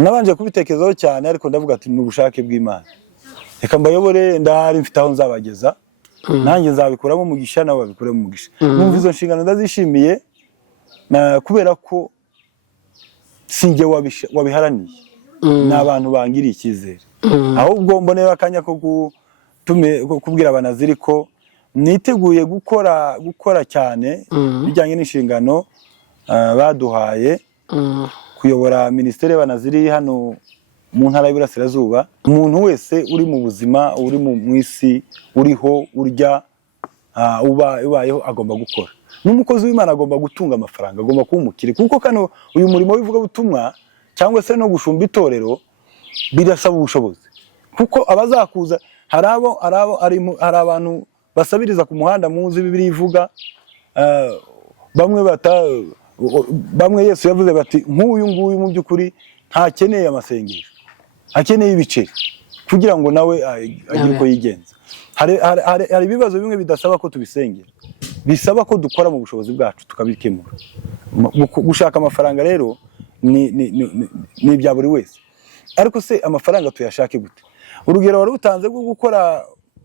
nabanje kubitekerezaho cyane ariko ndavuga ati ni ubushake bw'Imana, reka mbayobore ndahari mfite aho nzabageza, nanjye nzabikuramo umugisha nabo babikuramo umugisha. Numva izo nshingano ndazishimiye kubera ko sinjye wabiharaniye, n'abantu bangiriye icyizere, ahubwo mbonera akanya ko kubwira abanaziri ko niteguye gukora cyane bijyanye n'inshingano baduhaye, kuyobora Minisiteri y'Abanaziri hano mu ntara y'Iburasirazuba. Umuntu wese uri mu buzima, uri mu isi, uriho urya, ubayeho agomba gukora. N'umukozi w'Imana agomba gutunga amafaranga, agomba kuba umukire, kuko kano uyu murimo w'ivugabutumwa cyangwa se no gushumba itorero birasaba ubushobozi, kuko abazakuza hari abantu basabiriza ku muhanda, muzi Bibiliya ivuga, bamwe Yesu yavuze bati nk'uyu nguyu mu by'ukuri ntakeneye amasengesho, akeneye ibiceri kugira ngo nawe agire uko yigenza. Hari ibibazo bimwe bidasaba ko tubisengera, bisaba ko dukora mu bushobozi bwacu tukabikemura. Gushaka amafaranga rero ni ibya buri wese, ariko se amafaranga tuyashake gute? Urugero wari utanze rwo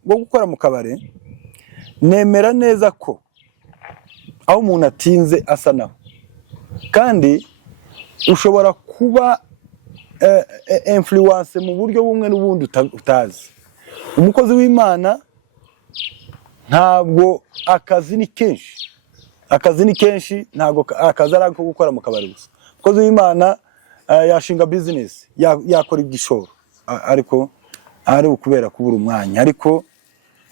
gukora mu kabare, nemera neza ko aho umuntu atinze asa naho, kandi ushobora kuba influence mu buryo bumwe n'ubundi utazi. Umukozi w'Imana ntabwo akazi ni kenshi, ntabwo akazi ari ako gukora mu kabari gusa. Umukozi w'Imana yashinga business, yakora igishoro, ariko ari ukubera kubura umwanya. Ariko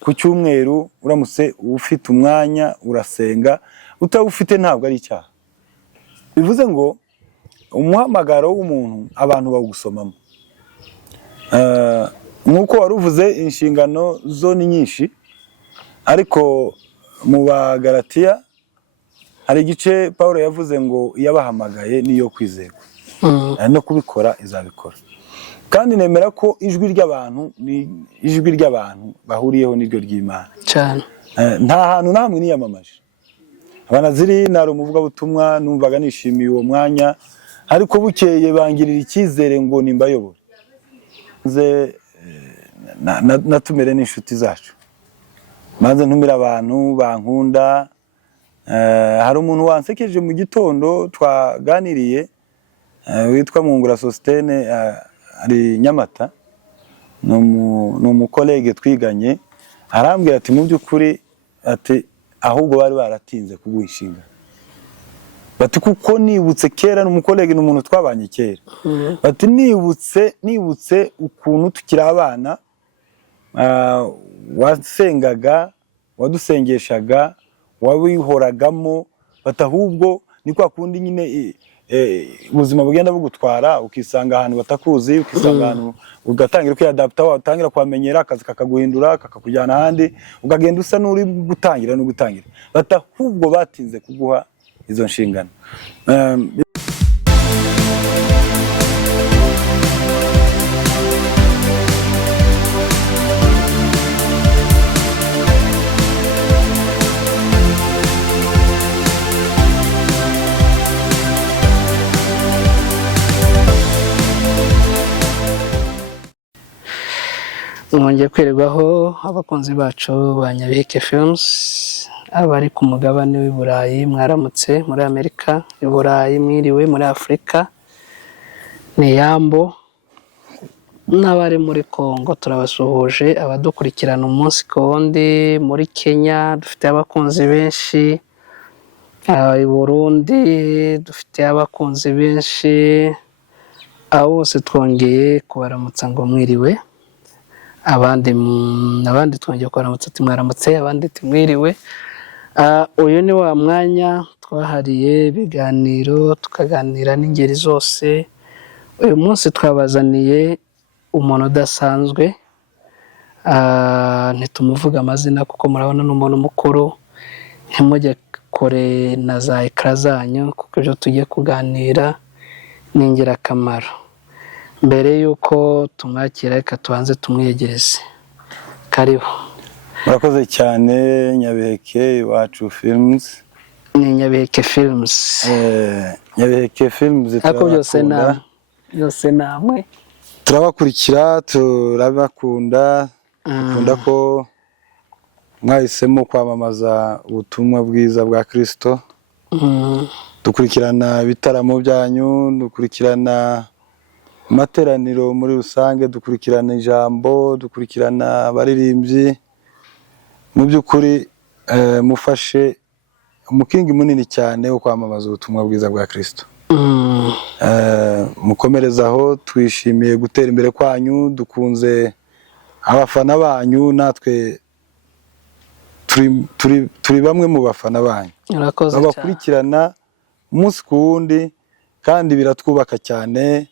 ku cyumweru uramutse ufite umwanya urasenga, utawufite ntabwo ari icyaha. Bivuze ngo umuhamagaro w'umuntu abantu bawusomamo, nk'uko wari uvuze inshingano zo ni nyinshi, ariko mu Bagalatiya hari igice Pawulo yavuze ngo yabahamagaye niyo kwizerwa, no kubikora izabikora. Kandi nemera ko ijwi ry'abantu bahuriyeho n'iryo ry'Imana cyane. Nta hantu namwe niyamamaje. Abanaziri nari umuvugabutumwa, numvaga nishimiye uwo mwanya, ariko bukeye bangirira icyizere ngo nimbayobore, nze natumire n'inshuti zacu, maze ntumira abantu bankunda. Hari umuntu wansekeje mu gitondo twaganiriye, witwa Mungura Sostene, ari Nyamata, ni umukolege twiganye, arambwira ati mu by'ukuri ati ahubwo bari baratinze kuguhishinga, bati kuko nibutse kera, n'umukolege n'umuntu twabanye kera, bati nibutse ukuntu tukiri abana wasengaga, wadusengeshaga, wabihoragamo, bati ahubwo ni kwa kundi nyine ubuzima bugenda bugutwara, ukisanga ahantu batakuzi, ukisanga ahantu ugatangira kwiyadapta, watangira kwamenyera akazi kakaguhindura kakakujyana ahandi, ukagenda usa n'uri gutangira no gutangira, bati ahubwo batinze kuguha izo nshingano. Mwongeye kwirirwaho abakunzi bacu ba Nyabiheke Films, abari ku mugabane w'i Burayi mwaramutse, muri Amerika, i Burayi mwiriwe, muri Afurika ni Yambo, n'abari muri Kongo turabasuhuje, abadukurikirana umunsi ku wundi muri Kenya dufite abakunzi benshi, i Burundi dufite abakunzi benshi, abo bose twongeye kubaramutsa ngo mwiriwe, abandi twongeye kubaramutsa ati mwaramutse, abandi tumwiriwe. Uyu ni wa mwanya twahariye ibiganiro, tukaganira n'ingeri zose. Uyu munsi twabazaniye umuntu udasanzwe, ntitumuvuga amazina kuko murabona n'umuntu mukuru, ntimujye kure na za ekara zanyu kuko ibyo tugiye kuganira ni ingirakamaro. Mbere yuko tumwakira reka tubanze tumwegereze. Karibu. Murakoze cyane Nyabiheke Iwacu Films. Ni Nyabiheke Films. Nyabiheke Films ariko byose na yose namwe turabakurikira, turabakunda, dukunda ko mwahisemo kwamamaza ubutumwa bwiza bwa Kristo. Dukurikirana ibitaramo byanyu, dukurikirana amateraniro muri rusange, dukurikirana ijambo, dukurikirana abaririmbyi. Mu by'ukuri mufashe umukingi munini cyane wo kwamamaza ubutumwa bwiza bwa Kristo. Mukomerezaho, twishimiye gutera imbere kwanyu, dukunze abafana banyu, natwe turi bamwe mu bafana banyu. Babakurikirana umunsi ku wundi kandi biratwubaka cyane.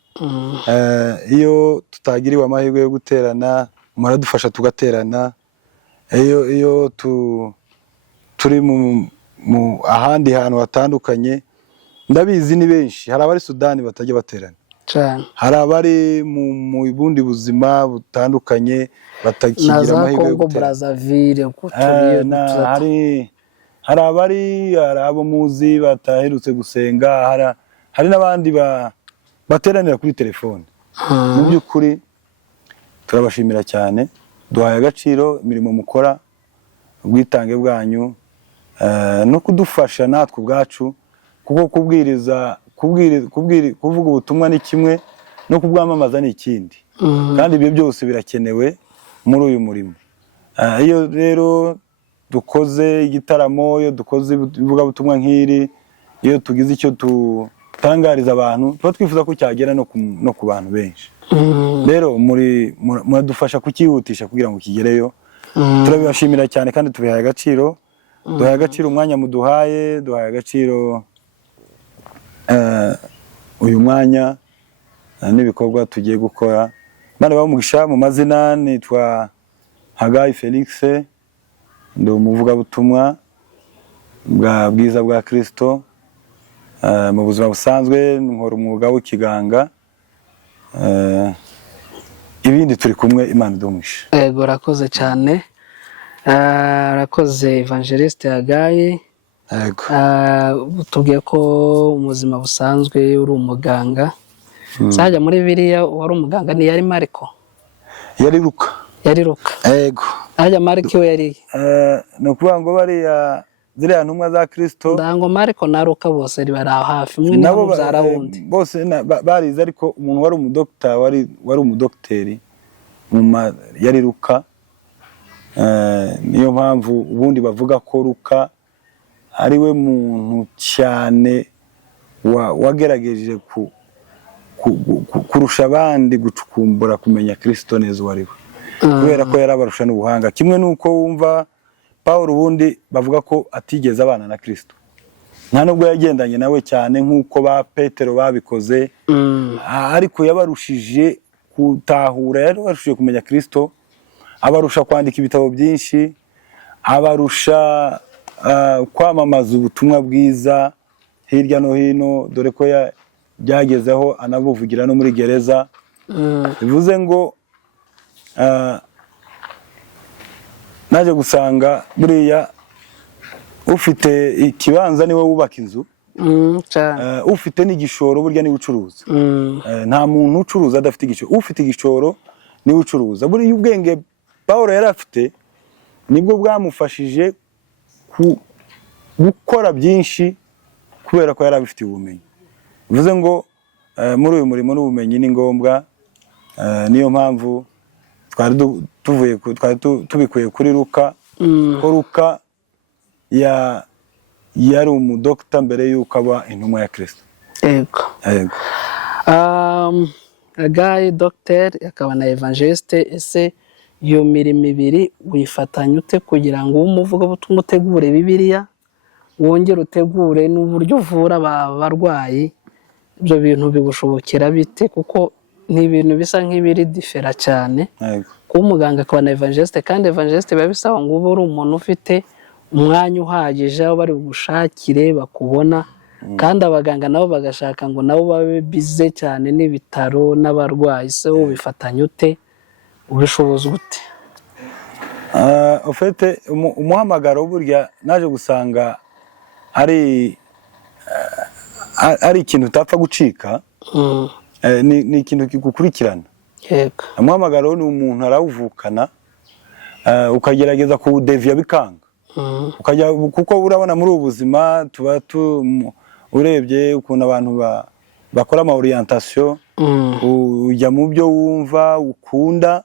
Iyo tutagiriwe amahirwe yo guterana, muradufasha tugaterana. Iyo turi mu ahandi hantu hatandukanye, ndabizi ni benshi, hari abari Sudani batajya baterana, hari abari mu bundi buzima butandukanye batakigira amahirwe yo guterana, hari abo muzi bataherutse gusenga, hari n'abandi bateranira kuri telefone. Mu by'ukuri turabashimira cyane, duhaye agaciro imirimo mukora, ubwitange bwanyu, no kudufasha natwe ubwacu, kuko kuvuga ubutumwa ni kimwe, no kubwamamaza ni ikindi, kandi ibyo byose birakenewe muri uyu murimo. Iyo rero dukoze igitaramo, iyo dukoze ivugabutumwa nk'iri, iyo tugize icyo tutangariza abantu, tuba twifuza ko cyagera no ku bantu benshi. Rero muradufasha kukihutisha kugira ngo kigereyo. Turabibashimira cyane kandi tubihaye agaciro. Duhaye agaciro umwanya muduhaye, duhaye agaciro uyu mwanya n'ibikorwa tugiye gukora. Imana bamugisha. Mu mazina nitwa Hagayi Felix, ndi umuvugabutumwa bwiza bwa Kristo. Mu buzima busanzwe nkora umwuga w'ikiganga. Ibindi turi kumwe. Imana idumugisha. Yego, rakoze cyane. Rakoze Evangeliste Hagayi. Yego. Tubwiye ko ubuzima busanzwe uri umuganga. Sajya muri Bibiliya wari umuganga, ni yari Mariko? Yari Luka. Yari Luka. Yego. Ajya Mariko we yari? No kuvuga ngo bariya ziriya ntumwa za Kristo, ndango Mariko na Luka bose bari aho hafi, mwe ni mubyara wundi. Bose barize, ariko umuntu wari umudokita, wari umudokiteri yari Luka. Niyo mpamvu ubundi bavuga ko Luka ari we muntu cyane wagerageje kurusha abandi gucukumbura kumenya Kristo neza uwo ari we, kubera ko yarabarusha n'ubuhanga. Kimwe nuko wumva Pawulo ubundi bavuga ko atigeze abana na Kristo, nta nubwo yagendanye nawe cyane nk'uko ba Petero babikoze, ariko yabarushije gutahura, yabarushije kumenya Kristo, abarusha kwandika ibitabo byinshi, abarusha kwamamaza ubutumwa bwiza hirya no hino, dore ko byagezeho anabuvugira no muri gereza. Bivuze ngo naje gusanga buriya ufite ikibanza niwe wubaka inzu, ufite n'igishoro burya niwe ucuruza. Nta muntu ucuruza adafite igishoro, ufite igishoro niwe ucuruza. Buriya ubwenge Pawulo yari afite nibwo bwamufashije gukora byinshi, kubera ko yari abifitiye ubumenyi. Bivuze ngo muri uyu murimo n'ubumenyi ni ngombwa. Niyo mpamvu twari tubikuye kuri Luka, ko Luka yari umudokita mbere y'uko aba intumwa ya Kristo. Yego. Hagayi Dr. akaba na Evangeliste. Ese iyo mirimo ibiri wifatanya ute kugira ngo umuvugabutumwa utegure Bibiliya, wongere utegure n'uburyo uvura abarwayi? Ibyo bintu bigushobokera bite? Kuko ni ibintu bisa nk'ibiri difera cyane. Kuba umuganga akaba na Evangeliste, kandi Evangeliste biba bisaba ngo ube uri umuntu ufite umwanya uhagije aho bari bugushakire bakubona, kandi abaganga nabo bagashaka ngo nabo babe bize cyane n'ibitaro n'abarwayi. Se ubifatanya ute, ubishoboza gute? Ufite umuhamagaro burya naje gusanga ari ikintu utapfa gucika. ni ikintu kigukurikirana. Yego. Umuhamagaro ni umuntu arawuvukana ukagerageza kuwudevya bikanga. Ukajya kuko urabona muri ubuzima tuba urebye ukuntu abantu bakora ama orientation ujya mu byo wumva ukunda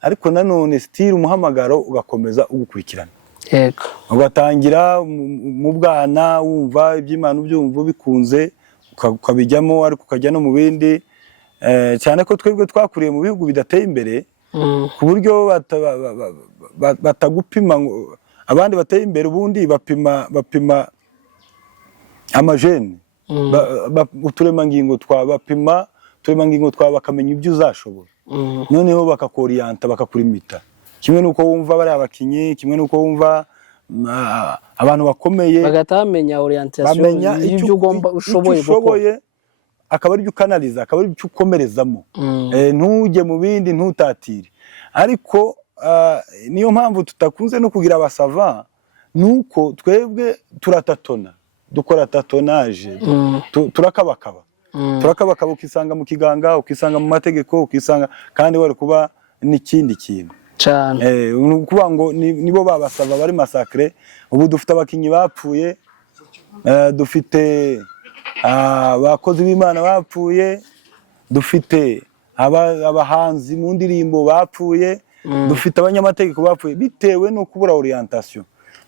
ariko nanone style umuhamagaro ugakomeza ugukurikirana. Yego. Ugatangira mu bwana wumva iby'Imana ubyumva bikunze ukabijyamo ariko ukajya no mu bindi cyane ko twebwe twakuriye mu bihugu bidateye imbere ku buryo batagupima abandi bateye imbere ubundi bapima amajene uturemangingo bakamenya ibyo uzashobora noneho bakakorienta bakakurimita kimwe nuko wumva bari abakinyi kimwe nuko wumva abantu bakomeye bagatamenya orientation y'ibyo ugomba ushoboye akaba ari byo kanaliza akaba ari byo ukomerezamo ntujye mu bindi ntutatire ariko niyo mpamvu tutakunze no kugira abasava nuko twebwe turatatona dukora tatonage turakabakaba ukisanga mu kiganga ukisanga mu mategeko ukisanga kandi wari kuba n'ikindi kintu cyane kuba ngo nibo babasava bari massacre ubu dufite abakinyi bapfuye dufite abakozi b'Imana bapfuye dufite abahanzi mu ndirimbo bapfuye dufite abanyamategeko bapfuye bitewe no kubura orientation.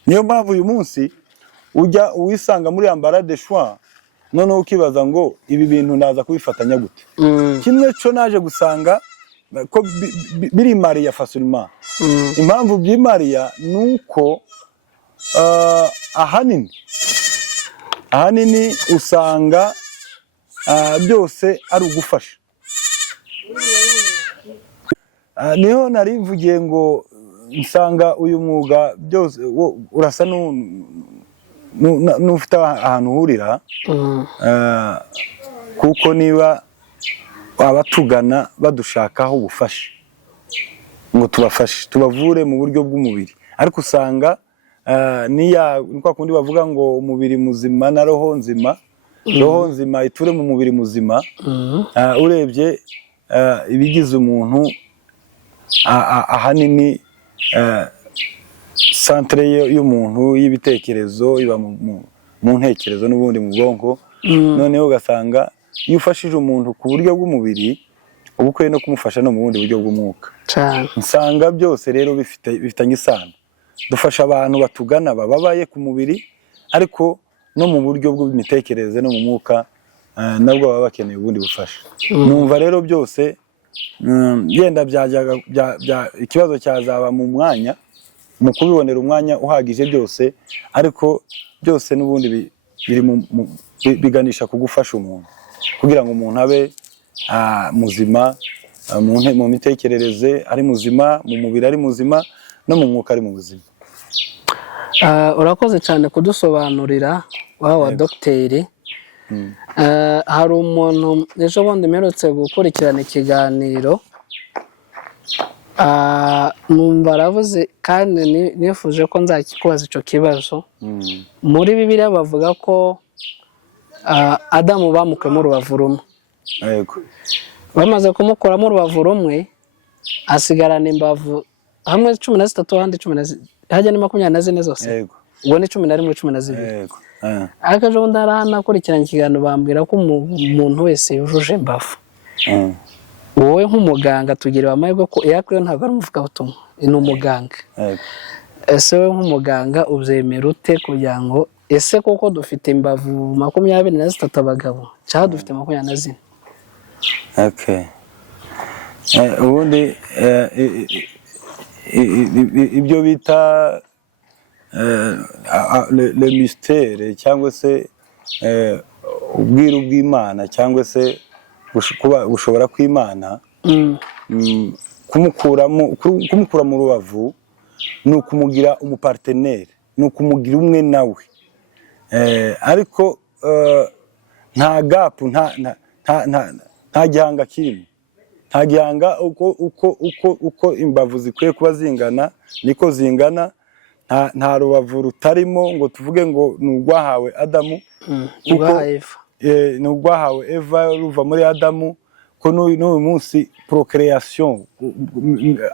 Niyo mpamvu uyu munsi ujya uwisanga muri ambarade de choix noneho ukibaza ngo ibi bintu ndaza kubifatanya gute. Kimwe cyo naje gusanga ko biri Maria facilement. Impamvu byi Maria nuko ahanini usanga byose ari ugufasha. Niho narivugiye ngo nsanga uyu mwuga byose urasa n'ufite ahantu uhurira kuko niba abatugana badushakaho ubufasha ngo tubafashe tubavure mu buryo bw'umubiri ariko usanga kwa kundi bavuga ngo umubiri muzima na roho nzima iture mu mubiri muzima urebye ibigize umuntu ahanini centre y'umuntu y'ibitekerezo iba mu ntekerezo n'ubundi mu bwonko noneho ugasanga iyo ufashije umuntu ku buryo bw'umubiri uba ukwiye no kumufasha no mu bundi buryo bw'umwuka nsanga byose rero bifitanye isano dufasha abantu batugana bababaye ku mubiri ariko no mu buryo bw'imitekerereze no mu mwuka nabwo baba bakeneye ubundi bufasha numva rero byose yenda ikibazo cyazaba mu mwanya mu kubibonera umwanya uhagije byose ariko byose n'ubundi biganisha kugufasha umuntu kugira ngo umuntu abe muzima mu mitekerereze ari muzima mu mubiri ari muzima no mu mwuka ari mu buzima. Urakoze cyane kudusobanurira wa dogiteri. Hari umuntu ejo bundi mperutse gukurikirana ikiganiro numva aravuze kandi nifuje ko nzakikubaza icyo kibazo. Muri Bibiliya bavuga ko Adamu bamukuyemo urubavu rumwe, bamaze kumukuramo urubavu rumwe asigarana imbavu hamwe 13 ahandi 10 hajya ni 24 zose ubwo ni 11 12 ariko ejo bundi aranakurikirana ikiganiro bambwira ko umuntu wese yujuje imbavu. Wowe nk'umuganga tugira amahirwe ko yakwiye ntabwo ari umuvugabutumwa ni umuganga. Ese wowe nk'umuganga ubyemera ute kugira ngo ese koko dufite imbavu 23 abagabo cyangwa dufite 24? Ubundi ibyo bita le mystère cyangwa se ubwiru bw'Imana cyangwa se gushobora kw'Imana kumukura mu rubavu ni ukumugira umupartenere ni ukumugira umwe nawe ariko nta gap nta gihanga kirimo nta gihanga uko imbavu zikwiye kuba zingana niko zingana nta rubavu rutarimo ngo tuvuge ngo ni urwahawe Adamu ni urwahawe Eva ruva muri Adamu ko n'uyu munsi procreation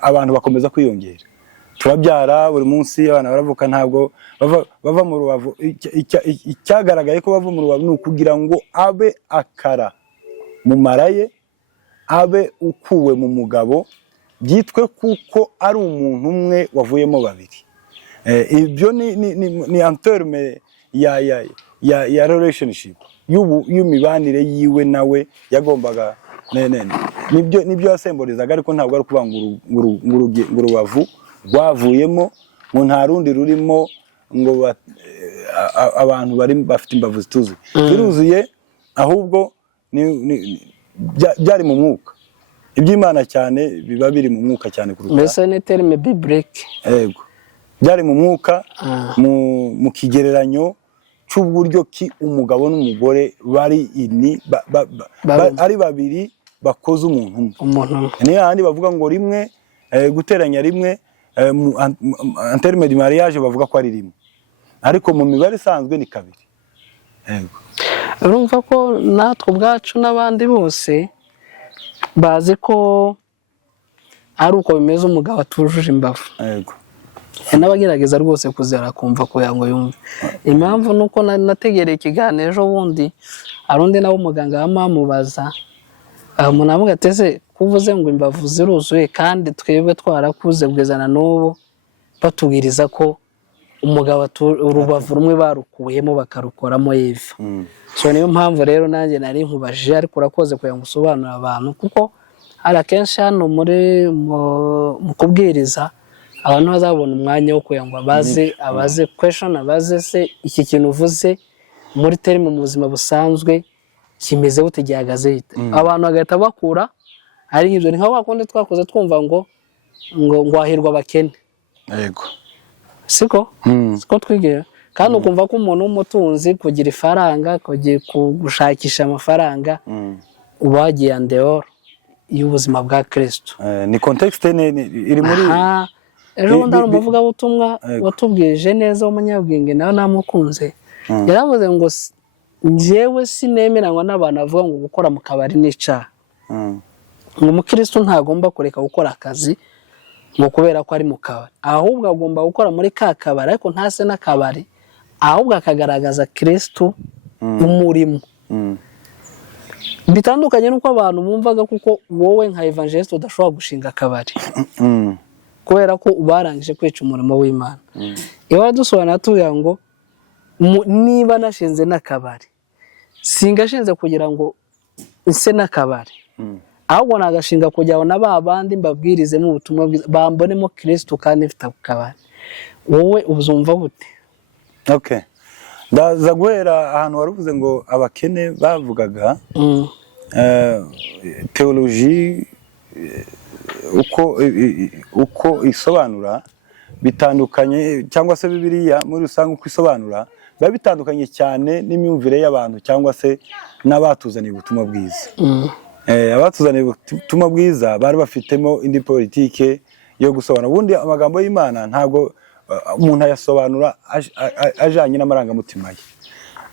abantu bakomeza kwiyongera, turabyara buri munsi, abana baravuka, ntabwo bava mu rubavu. Icyagaragaye ko bava mu rubavu ni ukugira ngo abe akara mu mara ye, abe ukuwe mu mugabo, byitwe kuko ari umuntu umwe wavuyemo babiri. Ibyo ni en terme ya relationship y'imibanire yiwe nawe yagombaga nibyo yasemborizaga, ariko ntabwo ari ukuvuga ngo urubavu rwavuyemo, ngo nta rundi rurimo, ngo abantu bafite imbavu zituzuye. Biruzuye, ahubwo byari mu mwuka. Iby'Imana cyane biba biri mu mwuka cyane kuruta. Mbese ni terme biblique. Yego. Byari mu mwuka, mu kigereranyo cy'uburyo ki umugabo n'umugore bari ari babiri bakoze umuntu umwe. Ni handi bavuga ngo rimwe guteranya rimwe, en terme de mariage bavuga ko ari rimwe, ariko mu mibare isanzwe ni kabiri. Yego. Urumva ko natwe ubwacu n'abandi bose bazi ko ari uko bimeze umugabo atujuje imbavu. Yego. N'abagerageza rwose kuzera kumva ko yango yumva. Impamvu nuko nategereye ikiganiro ejo bundi, arundi nawe umuganga amamubaza, umuntu avuga ati ese kuvuze ngo imbavu ziruzuye kandi twebwe twarakuze kugezana n'ubu batubwiriza ko umugabo urubavu rumwe barukuyemo bakarukoramo ivu. So niyo mpamvu rero nanjye nari nkubajije, ariko urakoze kugira ngo usobanurire abantu, kuko hari akenshi hano mu kubwiriza abantu bazabona umwanya wo kugira ngo abaze question, abaze se iki kintu uvuze muri terme mu buzima busanzwe kimeze gute, gihagaze gite. Abantu bagahita bakura ari ibyo. Ni nka wakundi twakoze twumva ngo ahirwa abakene. Yego. Siko twigira, kandi ukumva ko umuntu w'umutunzi kugira ifaranga, gushakisha amafaranga, uba wagiye en dehors y'ubuzima bwa Kristo. Ni context iri muri ejo bundi hari umuvugabutumwa watubwirije neza w'umunyabwenge, nawe namukunze. Yaravuze ngo njyewe sinemeranywa n'abantu bavuga ngo gukora mu kabari n'icaha. Ngo umukristo ntagomba kureka gukora akazi ngo kubera ko ari mu kabari, ahubwo agomba gukora muri ka kabari, ariko ntase n'akabari, ahubwo akagaragaza Kristo umurimo. Bitandukanye nuko abantu bumvaga, kuko wowe nka evangeliste udashobora gushinga akabari kubera ko ubarangije kwica umurimo w'Imana. Iyo dusobanura tuvuga ngo niba nashinze n'akabari, singashinze kugira ngo nse n'akabari, ahubwo nagashinga kugira ngo n'abandi mbabwirizemo ubutumwa bwiza, bambonemo Kristo kandi mfite akabari. Wowe uzumva gute? Okay. Ndaza guhera ahantu waruvuze ngo abakene bavugaga theology uko isobanura bitandukanye, cyangwa se Bibiliya muri rusange uko isobanura biba bitandukanye cyane n'imyumvire y'abantu, cyangwa se n'abatuzaniye ubutumwa bwiza. Abatuzaniye ubutumwa bwiza bari bafitemo indi politike yo gusobanura. Ubundi amagambo y'Imana ntabwo umuntu ayasobanura ajanye n'amarangamutima ye.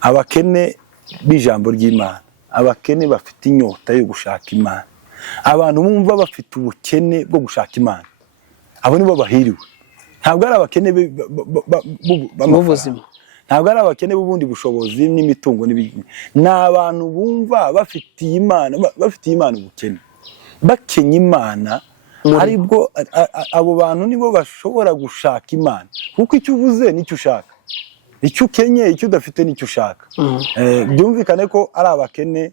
Abakene b'ijambo ry'Imana, abakene bafite inyota yo gushaka Imana, abantu bumva bafite ubukene bwo gushaka Imana, abo nibo bahiriwe. Ntabwo ari abakene b'ubuzima, ntabwo ari abakene b'ubundi bushobozi n'imitungo n'ibindi. Ni abantu bumva bafitiye Imana ubukene, bakenya Imana. Aribwo abo bantu nibo bashobora gushaka Imana, kuko icyo uvuze nicyo ushaka, icyo ukenye, icyo udafite nicyo ushaka. Byumvikane ko ari abakene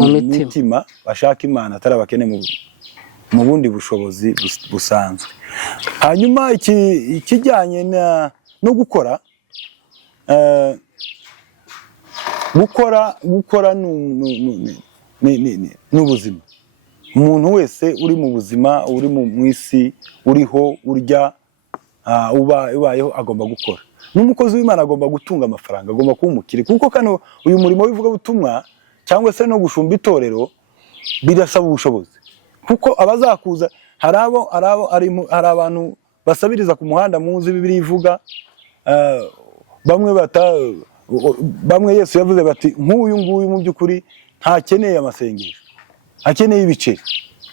mu mitima bashaka Imana, atari abakene mu bundi bushobozi busanzwe. Hanyuma ikijyanye no gukora n'ubuzima. Umuntu wese uri mu buzima, uri mu isi, uriho, urya, ubayeho, agomba gukora. N'umukozi w'Imana agomba gutunga amafaranga, agomba kuba umukire, kuko kano uyu murimo w'ivugabutumwa cyangwa se no gushumba itorero birasaba ubushobozi. Kuko abazakuza hari abantu basabiriza ku muhanda, muzi Bibiliya ivuga, bamwe Yesu yavuze bati nk'uyu nguyu mu by'ukuri ntakeneye amasengesho, akeneye ibiceri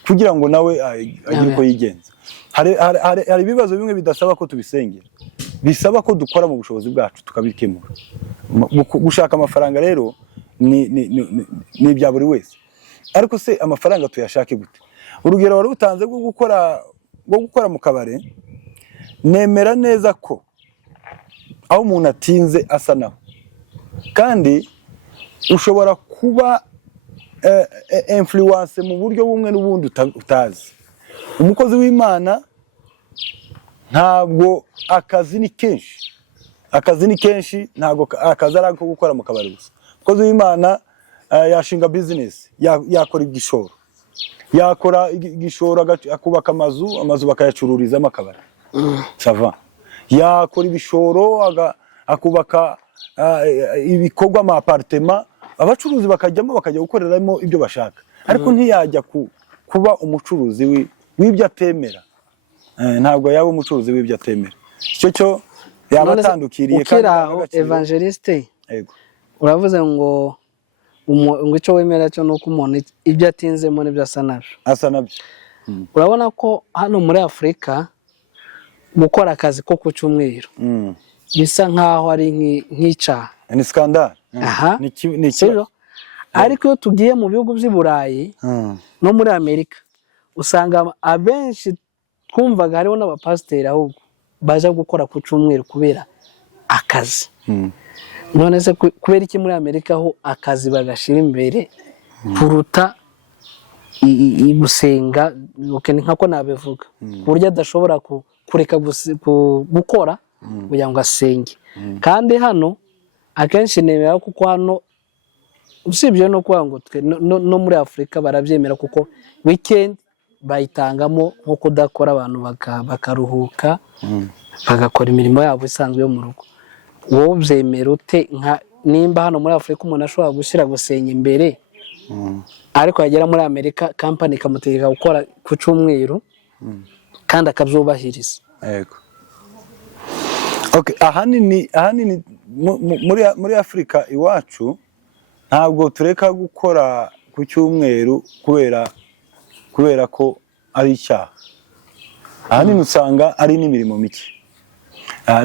kugira ngo nawe agire uko yigenza. Hari ibibazo bimwe bidasaba ko tubisengera, bisaba ko dukora mu bushobozi bwacu tukabikemura. Gushaka amafaranga rero ni ibya buri wese, ariko se amafaranga tuyashake gute? Urugero wari utanze rwo gukora mu kabare, nemera neza ko aho umuntu atinze asa naho, kandi ushobora kuba influence mu buryo bumwe n'ubundi utazi. Umukozi w'Imana ntabwo akazi ni kenshi, ntabwo akazi ari ako gukora mu kabari gusa. Umukozi w'Imana yashinga business, yakora igishoro, akubaka amazu bakayacururizamo akabari, sava. Yakora ibishoro, akubaka ibikorwa ama apartment, abacuruzi bakajyamo bakajya gukoreramo ibyo bashaka, ariko ntiyajya kuba umucuruzi w'ibyo atemera. Ntabwo yaba umucuruzi w'ibyo atemera. Icyo yabatandukiriye kandi evangeliste. Yego. Uravuze ngo icyo wemera cyo nuko umuntu ibyo atinzemo n'ibyo asa nabyo. Urabona ko hano muri Afurika gukora akazi ko ku cyumweru bisa nkaho ari nk'icyaha, ni scandal. Ni cyo. Ariko iyo tugiye mu bihugu by'i Burayi no muri Amerika, usanga abenshi twumvaga hariho n'abapasiteri ahubwo baje gukora ku cyumweru kubera akazi. None se kubera iki muri Amerika ho akazi bagashira imbere kuruta gusenga? Nkako nabivuga ku buryo adashobora kureka gukora kugira ngo asenge. Kandi hano akenshi nemera kuko hano usibye no kuvuga ngo no muri Afurika barabyemera, kuko weekend bayitangamo nko kudakora, abantu bakaruhuka bagakora imirimo yabo isanzwe yo mu rugo. Wowe byemera ute nimba hano muri Afurika umuntu ashobora gushyira gusenga imbere, ariko yagera muri Amerika company ikamutegeka gukora ku cyumweru kandi akabyubahiriza? Yego. Okay, ahanini muri Afurika iwacu ntabwo tureka gukora ku cyumweru kubera ko ari icyaha. Ahanini usanga ari n'imirimo mike.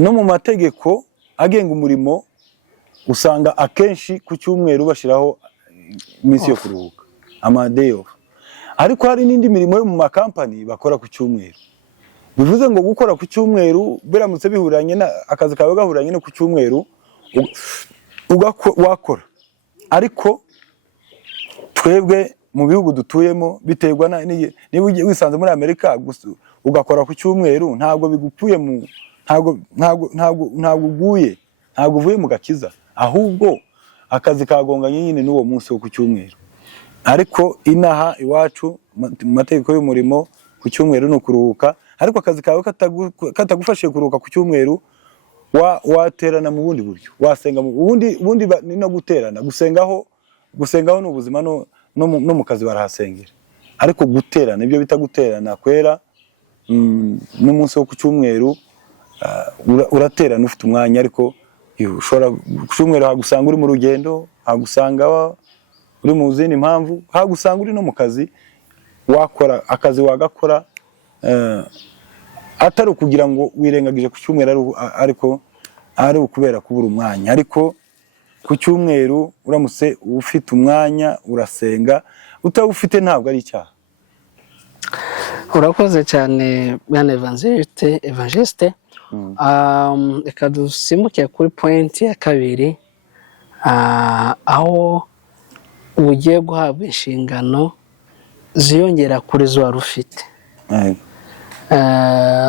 No mu mategeko agenga umurimo usanga akenshi ku cyumweru bashyiraho iminsi yo kuruhuka, ama day off. Ariko hari n'indi mirimo yo mu makampani bakora ku cyumweru. Bivuze ngo gukora ku cyumweru biramutse bihuranye akazi kawe gahuranye no ku cyumweru wakora. Ariko twebwe mu bihugu dutuyemo biterwa niba wisanze muri Amerika ugakora ku cyumweru, ntabwo bigupuye ntabwo uvuye mu gakiza, ahubwo akazi kagonganye nyine n'uwo munsi wo ku cyumweru. Ariko inaha iwacu mu mategeko y'umurimo ku cyumweru ni ukuruhuka, ariko akazi kawe katagufashije kuruhuka ku cyumweru waterana mu bundi buryo, wasenga ubundi ni no guterana. Gusengaho ni ubuzima, no mu kazi barahasengera. Ariko guterana, ibyo bita guterana kwera n'umunsi wo ku cyumweru uraterana ufite umwanya. Ariko ushobora ku cyumweru hagusanga uri mu rugendo, hagusanga uri mu zindi mpamvu, hagusanga uri no mu kazi, wakora akazi wagakora atari ukugira ngo wirengagije ku cyumweru, ariko ari ukubera kubura umwanya. Ariko ku cyumweru uramutse ufite umwanya urasenga, utawufite ntabwo ari icyaha. Urakoze cyane bwana Evangeliste. Reka dusimuke kuri point ya kabiri, aho ugiye guhabwa inshingano ziyongera kuri zo wari ufite.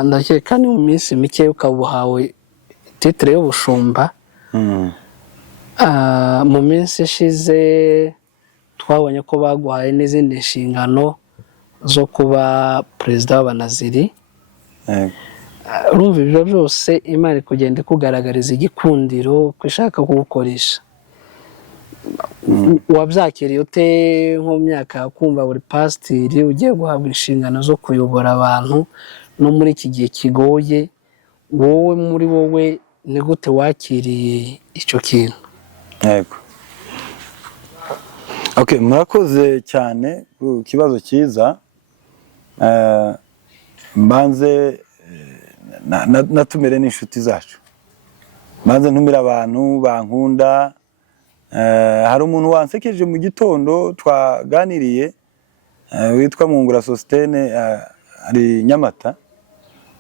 Ndakeka ni mu minsi mike ukaba uhawe titre y'ubushumba. Mu minsi ishize twabonye ko baguhaye n'izindi nshingano zo kuba perezida w'abanaziri. Urumva ibyo byose Imana kugenda ikugaragariza igikundiro ko ishaka kugukoresha. Wabyakiriye ute nko mu myaka kumva buri pasiteri ugiye guhabwa inshingano zo kuyobora abantu no muri iki gihe kigoye? Wowe muri wowe ni gute wakiriye icyo kintu? Yego. Okay, murakoze cyane ku kibazo cyiza. Mbanze natumire n'inshuti zacu, mbanze ntumira abantu bankunda. Hari umuntu wansekeje mu gitondo twaganiriye witwa Mungura Sostene, ari Nyamata,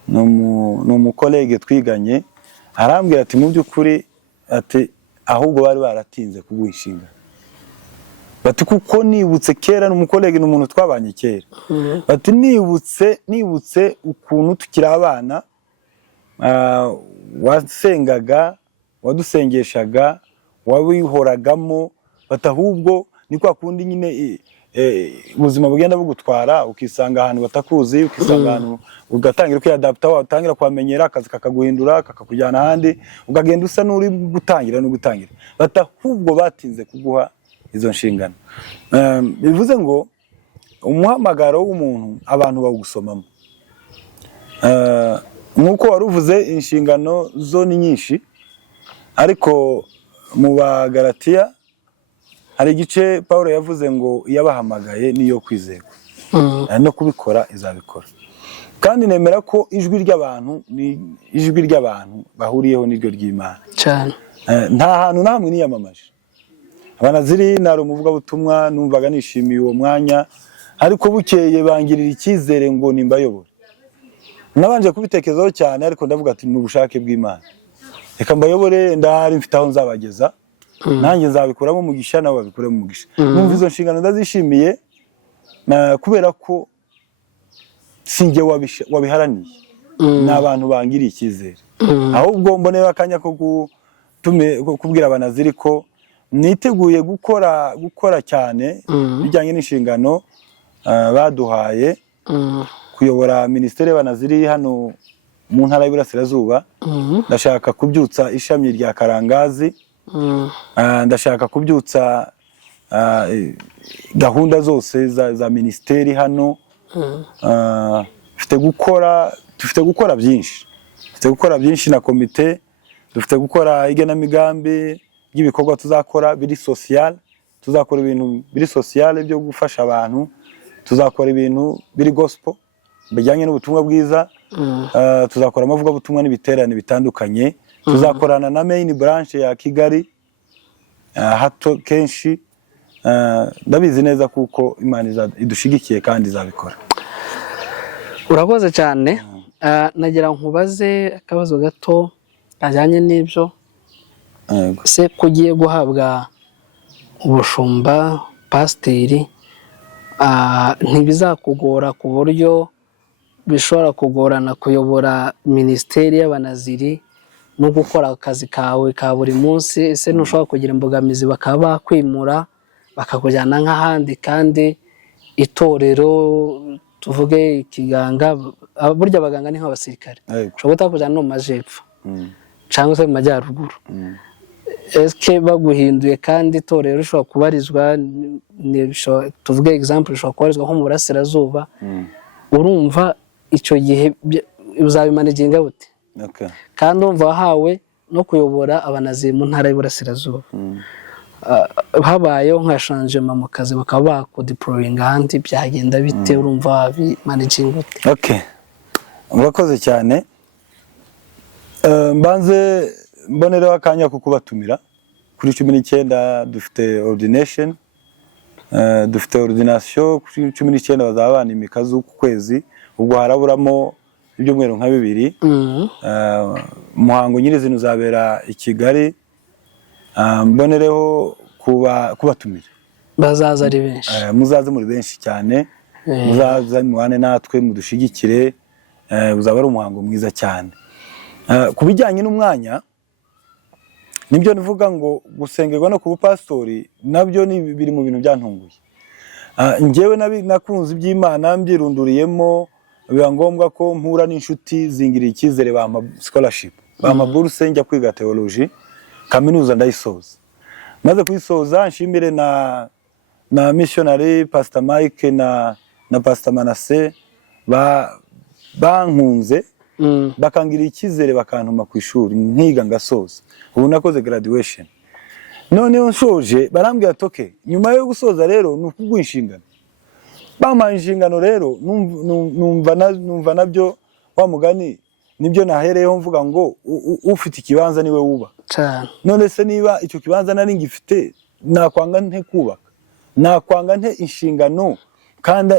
ni umukolege twiganye. Arambwira ati mu by'ukuri ati ahubwo bari baratinze kuguha inshinga, bati kuko nibutse kera, n'umukolege n'umuntu twabanye kera, bati nibutse ukuntu tukiri abana wasengaga, wadusengeshaga, wabihoragamo, bati ahubwo ni kwa kundi nyine ubuzima bugenda bugutwara, ukisanga ahantu batakuzi, ukisanga ahantu ugatangira kwiyadapta, watangira kwamenyera, akazi kakaguhindura, kakakujyana ahandi, ukagenda usa n'uri gutangira no gutangira. Bati ahubwo batinze kuguha izo nshingano. Bivuze ngo umuhamagaro w'umuntu abantu bawugusomamo. Nkuko waruvuze, inshingano zo ni nyinshi, ariko mu Bagalatiya hari igice Pawulo yavuze ngo yabahamagaye niyo kwizerwa, no kubikora izabikora. Kandi nemera ko ijwi ry'abantu bahuriyeho n'iryo ry'Imana cyane. Nta hantu namwe niyamamaje. Abanaziri nari umuvugabutumwa, numvaga nishimiye uwo mwanya, ariko bukeye bangirira icyizere ngo nimbayobore. Nabanje kubitekerezaho cyane, ariko ndavuga ati ni ubushake bw'Imana, reka mbayobore, ndahari mfite aho nzabageza, nanjye nzabikuramo umugisha, nabo babikuremo umugisha. Numva izo nshingano ndazishimiye, kubera ko sinjye wabiharaniye, n'abantu bangiriye icyizere. Ahubwo mbonera akanya ko kubwira Abanaziri ko niteguye gukora cyane bijyanye n'inshingano baduhaye, kuyobora Minisiteri y'Abanaziri hano mu ntara y'Iburasirazuba. Ndashaka kubyutsa ishami rya Karangazi, ndashaka kubyutsa gahunda zose za minisiteri hano. Dufite gukora byinshi na komite, dufite gukora igenamigambi ry'ibikorwa tuzakora biri social, tuzakora ibintu biri social byo gufasha abantu, tuzakora ibintu biri gospel bijyanye n'ubutumwa bwiza, tuzakora amavugabutumwa n'ibiterane bitandukanye, tuzakorana na main branch ya Kigali hato kenshi. Ndabizi neza kuko Imana idushigikiye kandi izabikora. Urakoze cyane. Nagira nkubaze akabazo gato kajyanye n'ibyo. Se kugiye guhabwa ubushumba pasiteri, ntibizakugora ku buryo bishobora kugorana kuyobora Minisiteri y'Abanaziri no gukora akazi kawe ka buri munsi? Ese ntushobora kugira imbogamizi bakaba bakwimura bakakujyana nk'ahandi, kandi itorero tuvuge ikiganga, burya abaganga ni nk'abasirikare, ushobora kutakujyana no mu majepfo cyangwa se mu majyaruguru. Eske baguhinduye kandi itorero rishobora kubarizwa, tuvuge example, rishobora kubarizwa nko mu Burasirazuba, urumva icyo gihe uzabimanaginga bute? Kandi urumva wahawe no kuyobora Abanaziri mu ntara y'Iburasirazuba. Habayeho nka changement mu kazi, bakaba bakudeployinga ahandi, byagenda bite? Urumva wabimanaginga bute? Urakoze cyane. Mbanze mbonereho akanya ko kubatumira kuri 19 dufite ordination, dufite ordination kuri 19 bazabana imikazi ku kwezi, ubwo haraburamo ibyumweru nka 2. Umuhango nyirizina uzabera i Kigali. Mbonereho kubatumira, bazaza ari benshi, muzaze muri benshi cyane, muzaze mubane natwe, mudushigikire, uzaba ari umuhango mwiza cyane. Ku bijyanye n'umwanya, nibyo nivuga ngo gusengerwa no kuba pastori nabyo ni biri mu bintu byantunguye. Njyewe nakunze iby'Imana, mbyirunduriyemo, biba ngombwa ko mpura n'inshuti zingiriye icyizere, bampa scholarship, bampa bourse njya kwiga theology, kaminuza ndayisoza. Maze kuyisoza, nshimire na missionary Pastor Mike na Pastor Manase bankunze, bakangira icyizere, bakantuma ku ishuri nkiga ngasoza. Ubu nakoze graduation. Noneho nshoje barambwira ati okay, nyuma yo gusoza rero ni ukuguha inshingano. bampaye inshingano rero numva nabyo wa mugani nibyo nahereyeho mvuga ngo ufite ikibanza niwe wubaka cyane. none se niba icyo kibanza nari ngifite nakwanga nte kubaka, nakwanga nte inshingano kandi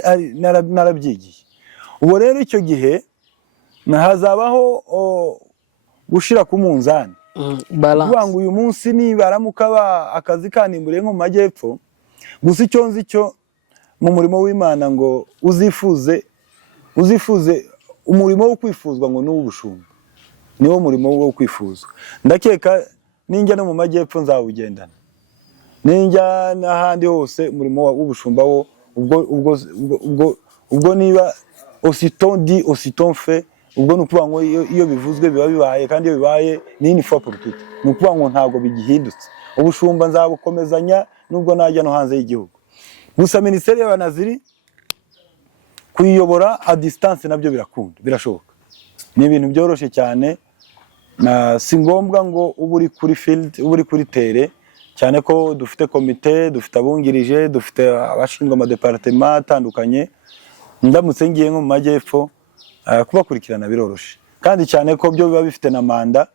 narabyigiye. Ubu rero icyo gihe hazabaho gushira ku munzani kuvuga ngo uyu munsi niba aramuka akazi kanimburiye nko mu majyepfo, gusa icyo nzi cyo mu murimo w'Imana ngo uzifuze umurimo wo kwifuzwa ngo n'uw'ubushumba, niwo murimo wo kwifuzwa. Ndakeka ninjya no mu majyepfo nzawugendana, ninjya n'ahandi hose umurimo w'ubushumba wo ubwo niba aussitôt dit aussitôt fait, ubwo nukuvuga ngo iyo bivuzwe biba bibaye, kandi iyo bibaye ni une fois pour toutes, nukuvuga ngo ntago bigihindutse. Ubushumba nzabukomezanya nubwo najya no hanze y'igihugu. Gusa ministeri y'abanaziri kuyiyobora a distance nabyo birakunda, birashoboka, ni ibintu byoroshye cyane. Si ngombwa ngo uba uri kuri field, uba uri kuri tere, cyane ko dufite komite, dufite abungirije, dufite abashinzwe amadepartement atandukanye. Ndamutse ngiye nko mu majyepfo kubakurikirana biroroshye, kandi cyane ko byo biba bifite na manda.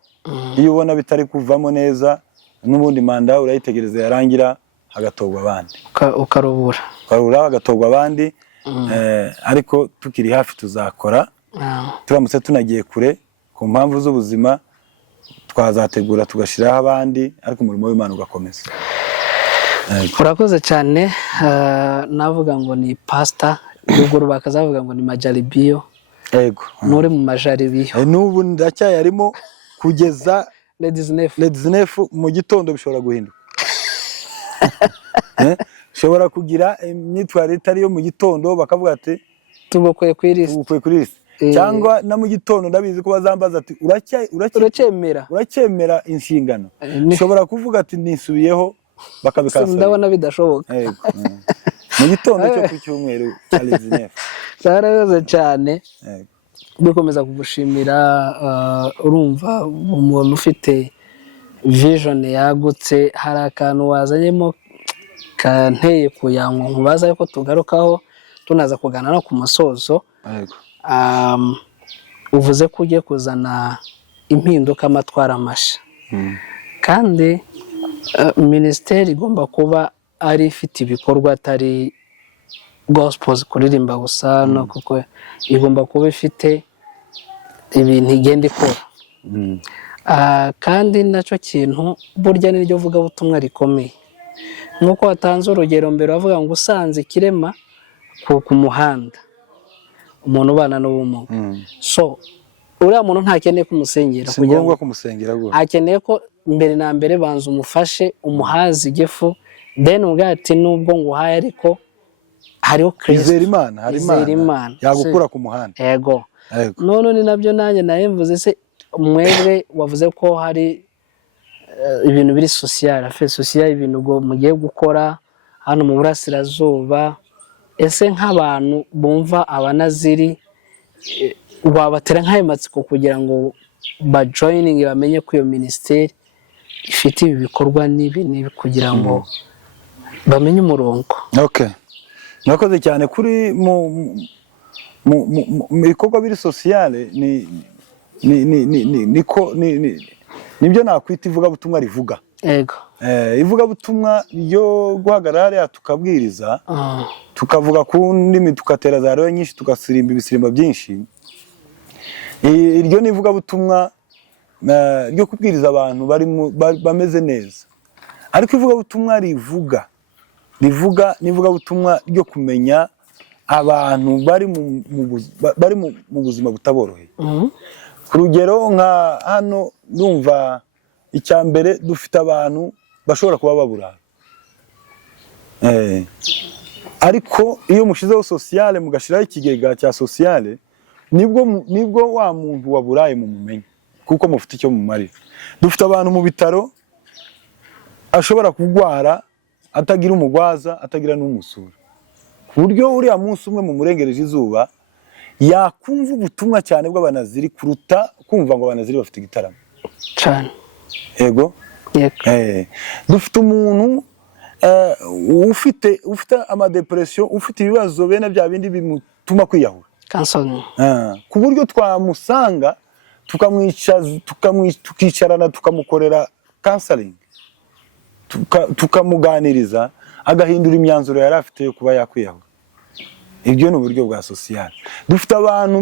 Iyo ubona bitari kuvamo neza, n'ubundi manda urayitegereza yarangira hagatogwa abandi, ukarubura hagatogwa abandi. Ariko tukiri hafi tuzakora, turamutse tunagiye kure ku mpamvu z'ubuzima twazategura tugashiraho abandi, ariko umurimo w'Imana ugakomeza. Urakoze cyane. Navuga ngo ni pastor, ubwo bakazavuga ngo ni majaribio. Yego, nuri mu majaribio. N'ubu ndacyayarimo kugeza le 19 mu gitondo bishobora guhinduka. Shobora kugira imyitwarire itari yo mu gitondo, bakavuga ati tugokoye kuri list, cyangwa na mu gitondo ndabizi ko bazambaza ati uracyemera inshingano. Shobora kuvuga ati nisubiyeho, bakabikasa. Ndabona bidashoboka. Mu gitondo cyo ku cyumweru cyari 19. Cyarayoze cyane. Dukomeza kugushimira. Urumva umuntu ufite vision yagutse, hari akantu wazanyemo kanteye kuyanwa nkubaza yuko tugarukaho tunaza kugana no ku musozo. Uvuze ko ugiye kuzana impinduka amatwara amasha, kandi ministeri igomba kuba ari ifite ibikorwa atari gospel kuririmba gusa, no kuko igomba kuba ifite ibintu igenda ikora. Kandi nacyo kintu burya niryo vuga butumwa rikomeye. Nkuko watanze urugero mbere wavuga ngo usanze ikirema ku muhanda, umuntu ubana n'ubumuga. So uriya muntu ntakeneye kumusengera, kugira ngo kumusengera gute, akeneye ko mbere na mbere banza umufashe, umuhazi igifu, then ugati nubwo ngo uhaye ariko hariho Kristo. Hari Imana yagukura ku muhanda. Yego. None ni nabyo nanjye nayemvuze. Se mwebwe wavuze ko hari ibintu biri social, affaire social, ibintu ngo mugiye gukora hano mu burasirazuba. Ese nk'abantu bumva abanaziri wabatera nk'ayo matsiko kugira ngo ba joining bamenye ko iyo ministeri ifite ibi bikorwa n'ibi kugira ngo bamenye umurongo? Okay, nakoze cyane kuri mu bikorwa biri sociale. Nibyo nakwita ivuga butumwa rivuga. Yego. Ivuga butumwa ryo guhagarara tukabwiriza, tukavuga ku ndimi, tukatera za roho nyinshi, tukasirimba ibisirimba byinshi. Iryo nivuga butumwa ryo kubwiriza abantu bameze neza. Ariko ivuga butumwa nivuga butumwa ryo kumenya abantu bari mu buzima butaboroheye. Ku rugero nka hano numva icya mbere dufite abantu bashobora kuba babura. Ariko iyo mushizeho sociale, mugashiraho ikigega cya sociale, nibwo wa muntu waburaye mu mumenye, kuko mufite icyo mumarira. Dufite abantu mu bitaro ashobora kugwara atagira umugwaza, atagira n'umusura, ku buryo uriya munsi umwe mu murengereje izuba yakumva ubutumwa cyane bw'abanaziri kuruta kumva ngo abanaziri bafite igitaramo cyane. Yego. Dufite umuntu ufite amadepression, ufite ibibazo bene bya bindi bimutuma kwiyahura, counseling, ku buryo twamusanga tukicarana tukamukorera counseling, tukamuganiriza agahindura imyanzuro yari afite yo kuba yakwiyahura. Ibyo ni uburyo bwa social. Dufite abantu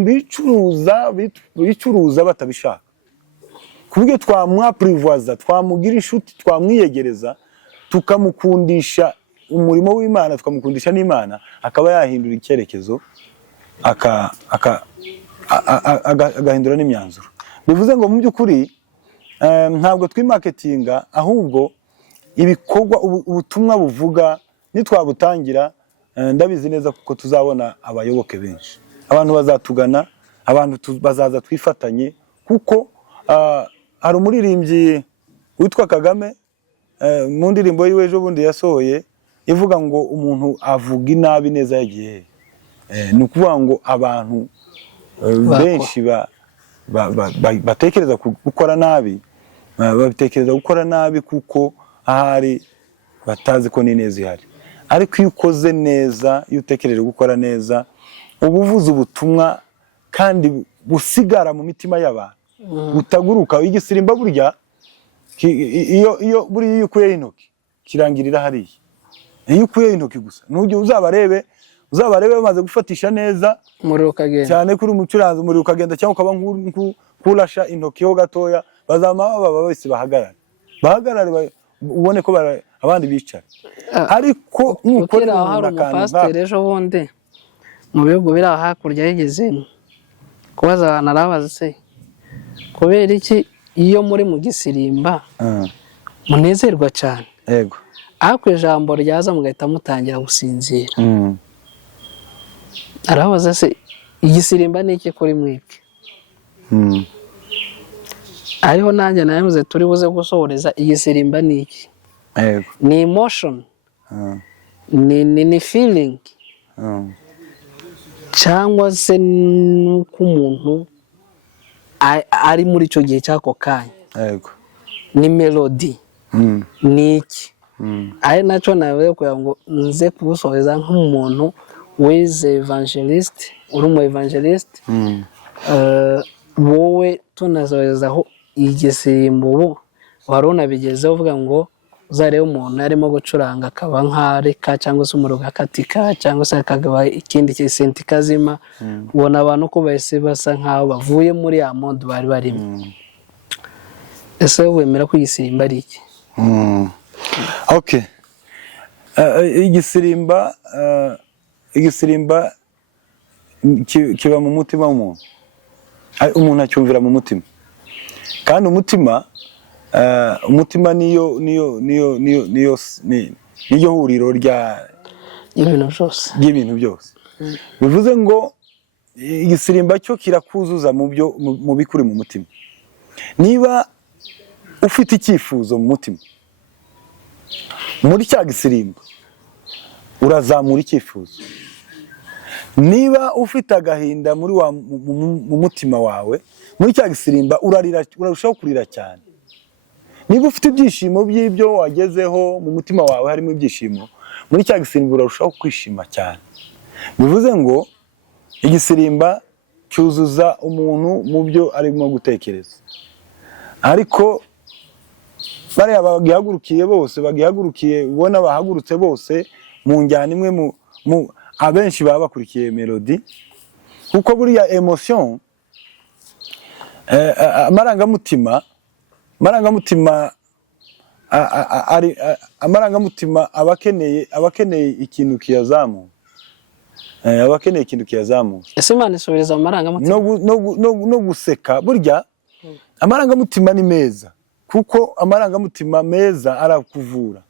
bicuruza batabishaka, ku buryo twamwaprivoiza, twamugira inshuti, twamwiyegereza, tukamukundisha umurimo w'Imana, tukamukundisha n'Imana, akaba yahindura icyerekezo, agahindura n'imyanzuro. Bivuze ngo mu by'ukuri ntabwo twimarketinga, ahubwo ibikorwa, ubutumwa buvuga nitwabutangira, ndabizi neza kuko tuzabona abayoboke benshi, abantu bazatugana, abantu bazaza twifatanye, kuko hari umuririmbyi witwa Kagame, mu ndirimbo yiwe ejo bundi yasohoye ivuga ngo umuntu avuga inabi neza yagiye. Ni ukuvuga ngo abantu benshi batekereza gukora nabi, babitekereza gukora nabi kuko ahari batazi ko n'ineza ihari. Ariko iyo ukoze neza, iyo utekereje gukora neza, uba uvuze ubutumwa kandi busigara mu mitima y'abantu, butaguruka. Igisirimba burya iyo ukuyeho intoki kirangirira hariya. Iyo ukuyeho intoki gusa, n'ujya uzabarebe bamaze gufatisha neza, umuriro ukagenda, cyane kuri umucuranzi umuriro ukagenda, cyangwa ukaba nkurasha intoki ho gatoya, bazama baba bose bahagarare ubone ko abandi bicara. Ariko nukorera aho hari umupasiteri ejo bundi mu bihugu biri aho hakurya yigeze kubaza abantu, arabaza se kubera iki iyo muri mu gisirimba munezerwa cyane, yego, ariko ijambo ryaza mugahita mutangira gusinzira. Arabaza se igisirimba ni iki kuri mwebwe? Ariho nanjye navuze turi buze gusohoreza, igisirimba ni iki? Ni emotion, ni feeling, cyangwa se nuko umuntu ari muri icyo gihe cy'ako kanya, ni melody, ni iki? Ari nacyo nawe kugira ngo nze kubusohoreza nk'umuntu wize evangelist, uri umu evangelist, wowe tunazoherezaho igisirimbo. Ubu wari unabigezeho uvuga ngo uzarebe umuntu arimo gucuranga akaba nk'areka cyangwa se umuriro ugakatika cyangwa se akagaba ikindi kisenti kazima, ubona abantu ko bahise basa nk'aho bavuye muri ya monde bari barimo. Ese wemera ko igisirimba ari iki? Okay, igisirimba kiba mu mutima w'umuntu, umuntu acyumvira mu mutima, kandi umutima niyo huriro ry'ibintu byose. Bivuze ngo igisirimba cyo kirakuzuza mu bikuri mu mutima. Niba ufite icyifuzo mu mutima, muri cya gisirimba urazamura icyifuzo. Niba ufite agahinda mu mutima wawe, muri cya gisirimba urarushaho kurira cyane. Niba ufite ibyishimo by'ibyo wagezeho, mu mutima wawe harimo ibyishimo, muri cya gisirimba urarushaho kwishima cyane. Bivuze ngo igisirimba cyuzuza umuntu mu byo arimo gutekereza. Ariko bariya bagihagurukiye ubona bahagurutse bose mu njyana imwe, abenshi baba bakurikiye melody, kuko buriya emotion, amarangamutima abakeneye ikintu kiyazamura, Ese Imana isubiza amarangamutima no guseka. Burya amarangamutima ni meza, kuko amarangamutima meza arakuvura.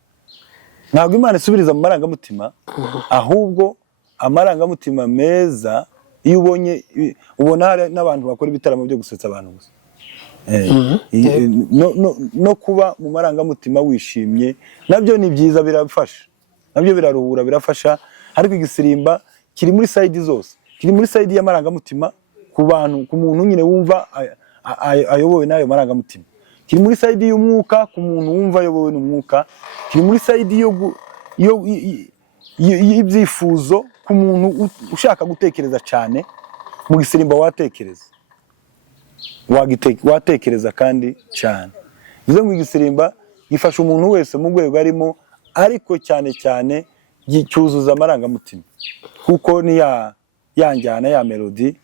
Ntabwo Imana isubiriza mu marangamutima, ahubwo amarangamutima meza, iyo ubona hari n'abantu bakora ibitaramo byo gusetsa abantu gusa. No kuba mu marangamutima wishimye nabyo ni byiza, birafasha, nabyo biraruhura, birafasha. Ariko igisirimba kiri muri side zose, kiri muri side y'amarangamutima ku muntu nyine wumva ayobowe n'ayo marangamutima, kiri muri side y'umwuka ku muntu wumva ayobowe n'umwuka, kiri muri side y'ibyifuzo ku muntu ushaka gutekereza cyane. Mu gisirimba watekereza kandi cyane. Bivuze ngo igisirimba gifasha umuntu wese mu rwego arimo, ariko cyane cyane cyuzuza amarangamutima, kuko ni ya njyana ya melody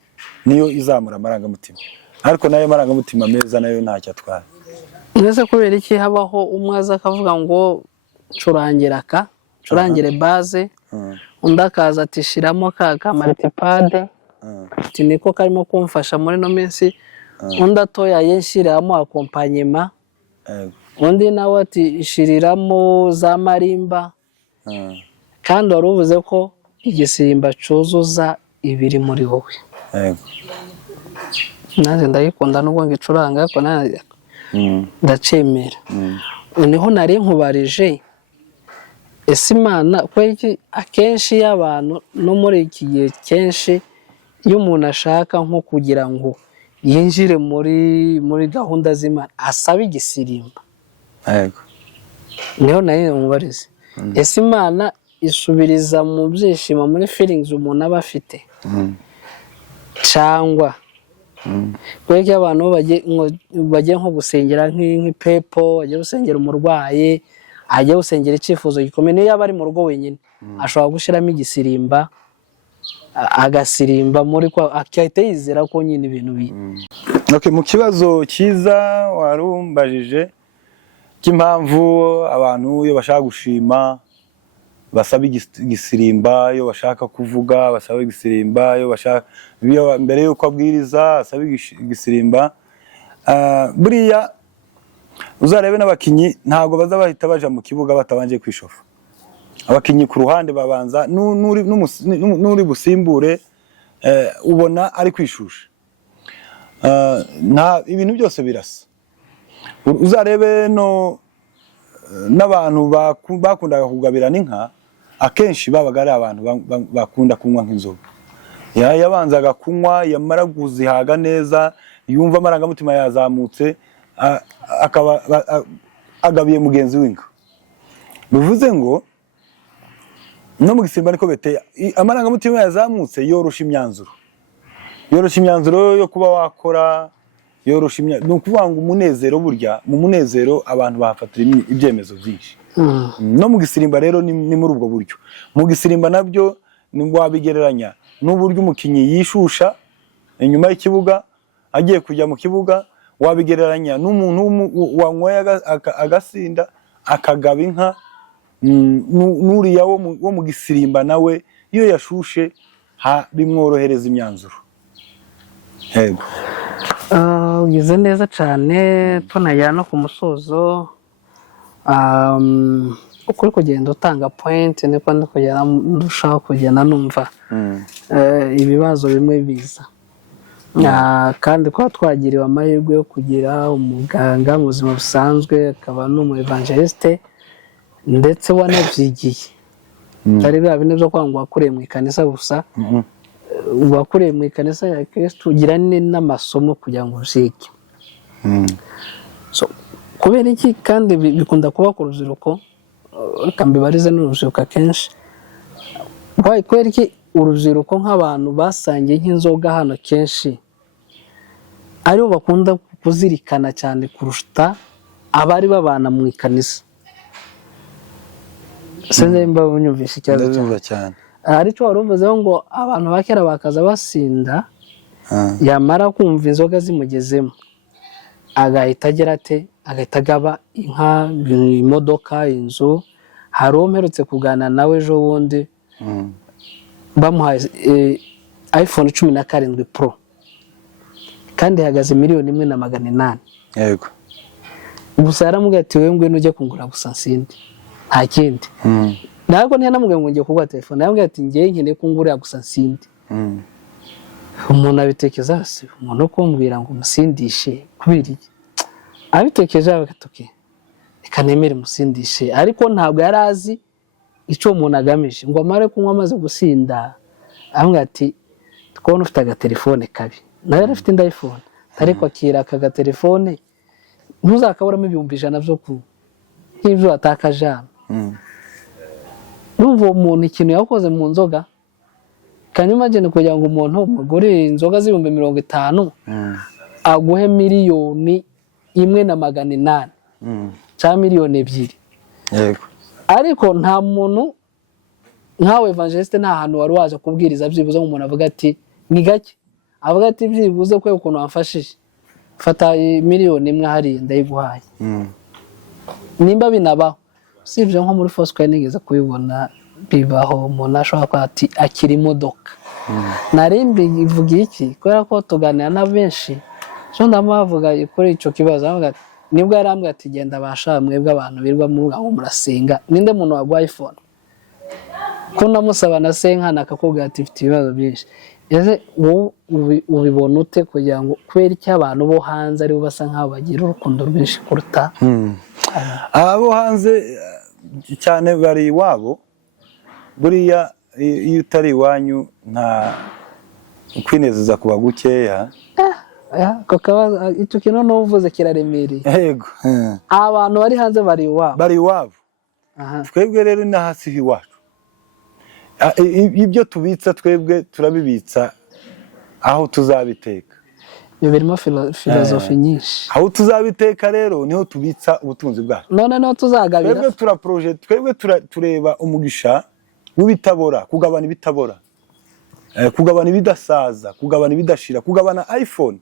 niyo izamura amarangamutima, ariko nayo marangamutima meza nayo ntacyo atwara. Nese kubera iki habaho umwe aza akavuga ngo curangire base, undi akaza ati shiramo ka multipad, ati niko karimo kumfasha muri no minsi, undi atoya yenshyiramo accompagnement, undi nawe ati shiriramo za marimba. Kandi wari uvuze ko igisirimba cyuzuza ibiri muri wowe. Naje ndayikunda nubwo ngicuranga, ariko ndacemera. Niho nari nkubarije, ese Imana kweki akenshi y'abantu no muri iki gihe kenshi iyo umuntu ashaka nko kugira ngo yinjire muri gahunda z'Imana asaba igisirimba. Niho nari nkubarize, ese Imana isubiriza mu byishimo muri feelings umuntu aba afite, cyangwa kweki abantu bagiye nko gusengera nk'ipepo, bagiye gusengera umurwayi, ajya gusengera icyifuzo gikomeye, niyo yaba ari mu rugo wenyine ashobora gushyiramo igisirimba agasirimba muri kwa akahita yizera ko nyine ibintu mu kibazo cyiza warumbajije cy'impamvu abantu iyo bashaka gushima basaba igisirimba, iyo bashaka kuvuga basaba igisirimba, iyo bashaka mbere yuko abwiriza asaba igisirimba. Buriya uzarebe n'abakinyi ntago baza bahita baja mu kibuga batabanje kwishofa. Abakinyi ku ruhande babanza n'uri busimbure ubona ari kwishusha. Ibintu byose birasa. Uzarebe n'abantu bakundaga kugabirana inka, akenshi babaga ari abantu bakunda kunywa nk'inzoga. Yabanzaga kunywa, yamara kuzihaga neza, yumva amarangamutima yazamutse, akaba agabiye mugenzi w'inka. Bivuze ngo no mu gisimba niko beteye, amarangamutima yazamutse yorosha imyanzuro. Yorosha imyanzuro yo kuba wakora, yorosha no kuvuga ngo umunezero, burya mu munezero abantu bafatira ibyemezo byinshi. No mu gisirimba rero ni muri ubwo buryo. Mu gisirimba nabyo ni wabigereranya n'uburyo umukinyi yishusha inyuma y'ikibuga agiye kujya mu kibuga, wabigereranya n'umuntu wanyweye agasinda akagaba inka, n'uriya wo mu gisirimba nawe iyo yashushe bimworohereza imyanzuro. Yego. Ugize neza cyane, tunajya no ku musozo. Ukuri kugenda utanga point niko ndikugenda ndushaho kugenda numva ibibazo bimwe biza. Kandi ko twagiriwe amahirwe yo kugira umuganga mu buzima busanzwe, akaba n'umu evangeliste ndetse wanabyigiye. Ari bya byo kwangwa wakuriye mu ikanisa gusa, wakuriye mu ikanisa ya Kristo ugira n'amasomo kugira ngo uzige. So kubera iki kandi bikunda kuba ku rubyiruko, reka mbibarize n'urubyiruko akenshi, kubera iki urubyiruko nk'abantu basangiye nk'inzoga hano kenshi aribo bakunda kuzirikana cyane kurusha abari babana mu ikanisa? Sinzi mba unyumvisha ikibazo cyane. Aricyo wari uvuzeho ngo abantu bakera bakaza basinda, yamara kumva inzoga zimugezemo agahita agira ate, agahita agaba inka, imodoka, inzu. Hari uwo mperutse kuganira nawe ejo bundi, bamuhaye iPhone 17 Pro kandi ihagaze $1,800,000. Yego. Gusa yaramubwiye ati wewe ngwino ujye kungura gusa nsindi, nta kindi. Ntabwo ntiyanamubwiye ngo ngiye kugura telefone, yambwiye ati ngiye nkeneye kungurira gusa nsindi. Umuntu abitekeza hasi, umuntu kumbwira ngo musindishe kubiri abitekeje abagatoke, reka nemere musindishe, ariko ntabwo yari azi icyo umuntu agamije ngo amare kunywa amaze gusinda. Ambwiye ati twabona ufite agatelefone kabi, nawe yari afite indi iPhone, ariko akira aka gatelefone ntuzakaburamo $100,000 byo nk'ibyo watakaje hano. numva uwo muntu ikintu yakoze mu nzoga. Can you imagine kugira ngo umuntu mugure inzoga z'ibihumbi 50 aguhe miliyoni 1.8 cyangwa miliyoni 2? Yego. Ariko nta muntu nkawe Evangeliste nta hantu wari waje kubwiriza byibuze umuntu avuga ati ni gake, avuga ati byibuze ko ukuntu wamfashije fata miliyoni 1 hari ndayiguhaye. Nimba binabaho sivyo nko muri Foursquare nigeze kubibona bibaho umuntu ashobora kwa ati akiri imodoka. Narimbi ivuga iki kubera ko tuganira na benshi so ndamavuga kuri ico kibazo avuga nibwo yarambwe ati genda basha mwebwe abantu birwa mu ngo murasenga ninde muntu wagwa iPhone ko namusaba na senkana akakubwira ati ifite ibibazo byinshi. Ese ubibona ute kugira ngo kwera iki abantu bo hanze ari basa nkaho bagira urukundo rwinshi kuruta abo hanze cyane bari iwabo? Buriya iyo utari iwanyu nta kwinezeza kuba gukeya. Kokabaza icyo kintu no uvuze kiraremereye. Yego. Abantu bari hanze bari iwabo. Bari iwabo. Twebwe rero na hasi iwacu. Ibyo tubitsa twebwe turabibitsa aho tuzabiteka. Iyo birimo filozofi nyinshi. Aho tuzabiteka rero niho tubitsa ubutunzi bwacu. None no tuzagabira. Twebwe turaproject, twebwe tureba umugisha w'ibitabora, kugabana ibitabora. Kugabana ibidasaza, kugabana ibidashira, kugabana iPhone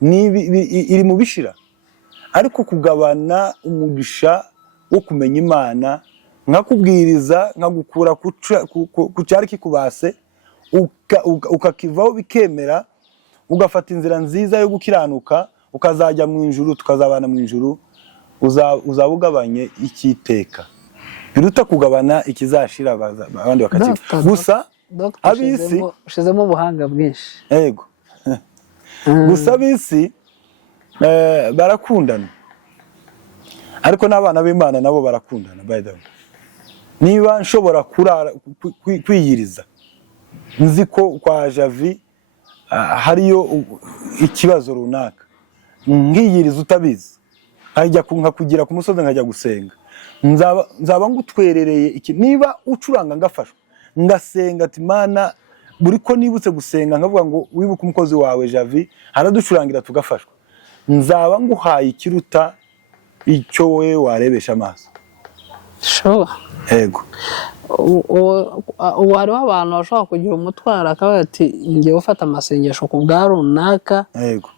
ni iri mu bishira. Ariko kugabana umugisha wo kumenya Imana, nkakubwiriza nkagukura ku cyari kikubase ukakivaho bikemera, ugafata inzira nziza yo gukiranuka, ukazajya mu ijuru, tukazabana mu ijuru, uzabugabanye ikiteka. Biruta kugabana ikizashira abandi bakakiba. Gusa abisi ushizemo ubuhanga bwinshi. Yego. Gusa abisi barakundana. Ariko n'abana b'Imana nabo barakundana by the way. Niba nshobora kurara kwiyiriza nzi ko kwa Javi hariyo ikibazo runaka, nkiyiriza utabizi, ajya kugira ku musozi nkajya gusenga, nzaba ngutwerereye iki. Niba ucuranga ngafashwa ngasenga ati Mana buri ko nibutse gusenga nkavuga ngo wibuke umukozi wawe Javi araducurangira tugafashwa, nzaba nguhaye ikiruta icyo we warebesha amaso. Sure. Yego. Wari w'abantu bashobora kugira umutwara akavuga ati ngiye gufata amasengesho ku bwa runaka. Yego.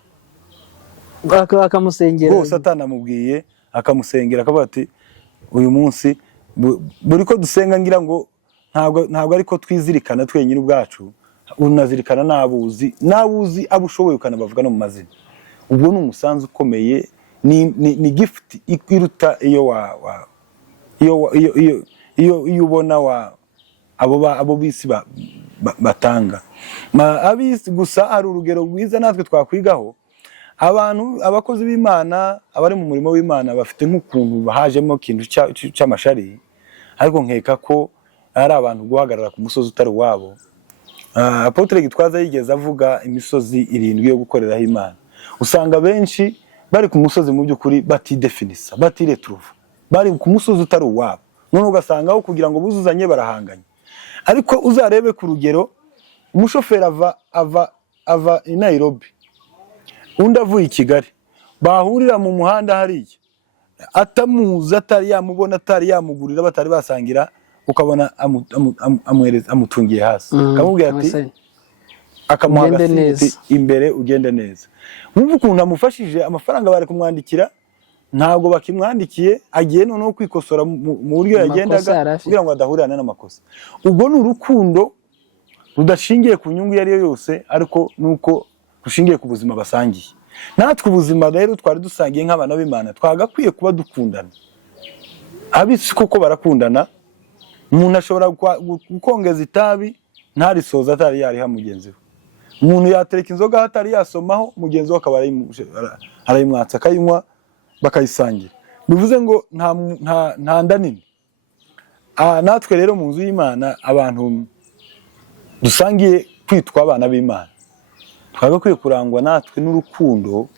Akamusengera. Bose atanamubwiye akamusengera akavuga ati uyu munsi buri ko dusenga ngira ngo ntabwo ariko twizirikana twenyine ubwacu, unazirikana nabuzi abushoboye ukanabavuga no mu mazina. Ubwo ni umusanzu ukomeye, ni gift iruta iyo ubona abo bisi batanga. Abisi gusa ari urugero rwiza natwe twakwigaho. Abantu abakozi b'Imana abari mu murimo w'Imana bafite nk'ukuntu bahajemo kintu cy'amashari, ariko nkeka ko ari abantu guhagarara ku musozi utari wabo. Apotre Gitwaza yigeze avuga imisozi 7 yo gukoreraho Imana. Usanga benshi bari ku musozi mu by'ukuri batidefinisa, batiretruva, bari ku musozi utari wabo. None ugasangaho kugira ngo buzuzanye barahanganye. Ariko uzarebe ku rugero umushoferi ava i Nairobi, undi avuye i Kigali, bahurira mu muhanda hariya, atamuza atari yamubona atari yamugurira batari basangira, ukabona amutungiye hasi, akamubwira ati akamuha imbere ugende neza. Wumva ukuntu amufashije, amafaranga bari kumwandikira ntabwo bakimwandikiye, agiye noneho kwikosora mu buryo yagendaga kugira ngo adahurana n'amakosa. Ubwo ni urukundo rudashingiye ku nyungu yari yo yose, ariko nuko rushingiye ku buzima basangiye. Natwe ubuzima rero twari dusangiye nk'abana b'Imana twagakwiye kuba dukundana. Abisi koko barakundana. Umuntu ashobora gukongeza itabi ntarisoza atari yariha mugenzi we. Umuntu yatereka inzoga hatari yasomaho mugenzi we akaba arayimwatsa akayinywa bakayisangira. Bivuze ngo nta nda nini. Natwe rero mu nzu y'Imana abantu dusangiye kwitwa abana b'Imana, twagakwiye kurangwa natwe n'urukundo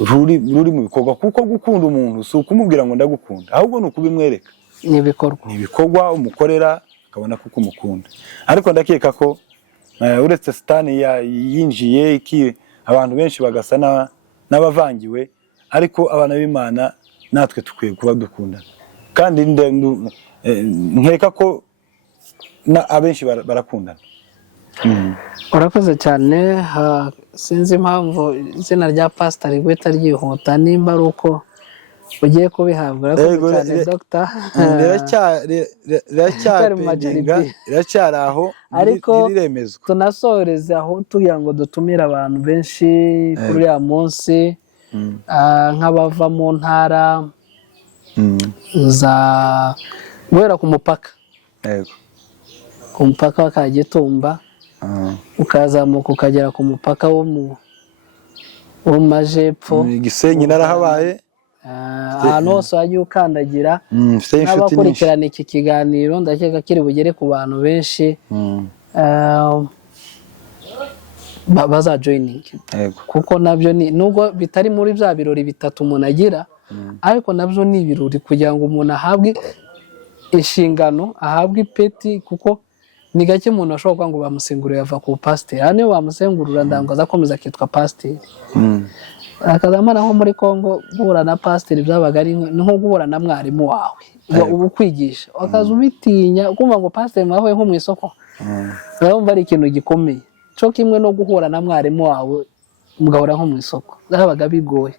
ruri mu bikorwa. Kuko gukunda umuntu si ukumubwira ngo ndagukunda, ahubwo ni ukubimwereka. n'ibikorwa ibikorwa umukorera akabona kuko umukunda. Ariko ndakeka ko uretse Satani yinjiye abantu benshi bagasa n'abavangiwe, ariko abana b'Imana natwe tukwiye kuba dukundana. Kandi nkeka ko abenshi barakundana. Urakoze cyane. Sinzi impamvu izina rya pasiteri guhita ryihuta, nimba ari uko ugiye kubihabwa. Urakoze cyane Dr. Riracyari aho, ariko riremezwa. tunasoreze aho tugira ngo dutumire abantu benshi kuri uriya munsi, nk'abava mu ntara guhera ku mupaka, ku mupaka wa Kagitumba ukazamuka ukagera ku mupaka wo mu majepfo. Gisenyi narahabaye, ahantu hose wagiye ukandagira. N'abakurikirana iki kiganiro ndakeka kiri bugere ku bantu benshi bazajoyininga, kuko nabyo nubwo bitari muri bya birori bitatu umuntu agira, ariko nabyo ni ibirori kugira ngo umuntu ahabwe inshingano, ahabwe ipeti, kuko ni gake umuntu ashobora kuvuga ngo bamusengurire ava ku pasiteri. Hano iyo bamusengurira ndango azakomeza akitwa pasiteri. Akazamara nko muri Kongo guhura na pasiteri byabaga ari nko guhura na mwarimu wawe ubu kwigisha, akaza ubitinya kumva ngo pasiteri mwahuye nko mu isoko, urumva ari ikintu gikomeye. Cyo kimwe no guhura na mwarimu wawe mugahura nko mu isoko, byabaga bigoye.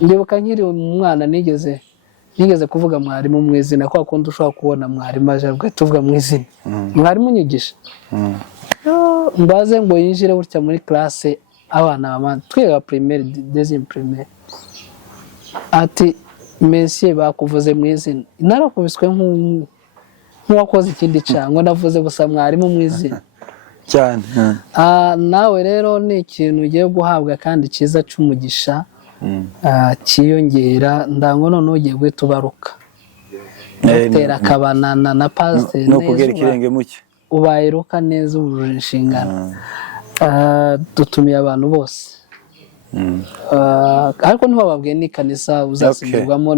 Ndibuka nkiri umwana nigeze kuvuga mwarimu mu izina, kwa kundi ushobora kubona mwarimu aje tuvuga mu izina, mwarimu unyigisha mbaze ngo yinjire gutya muri classe, abana twiga primaire, deuxième primaire, ati monsieur bakuvuze mu izina. Narakubiswe nk'uwakoze ikindi cyango, navuze gusa mwarimu mu izina cyane. Nawe rero ni ikintu ugiye guhabwa kandi cyiza cy'umugisha, cyiyongera. Ndango none ugiye guhita ubaruka, Dr. akabana na pasiteri no kugera ikirenge muke, ubaye ruka neza, ubujuje inshingano. Dutumiye abantu bose, ariko ntibababwiye ni kanisa uzasengerwamo,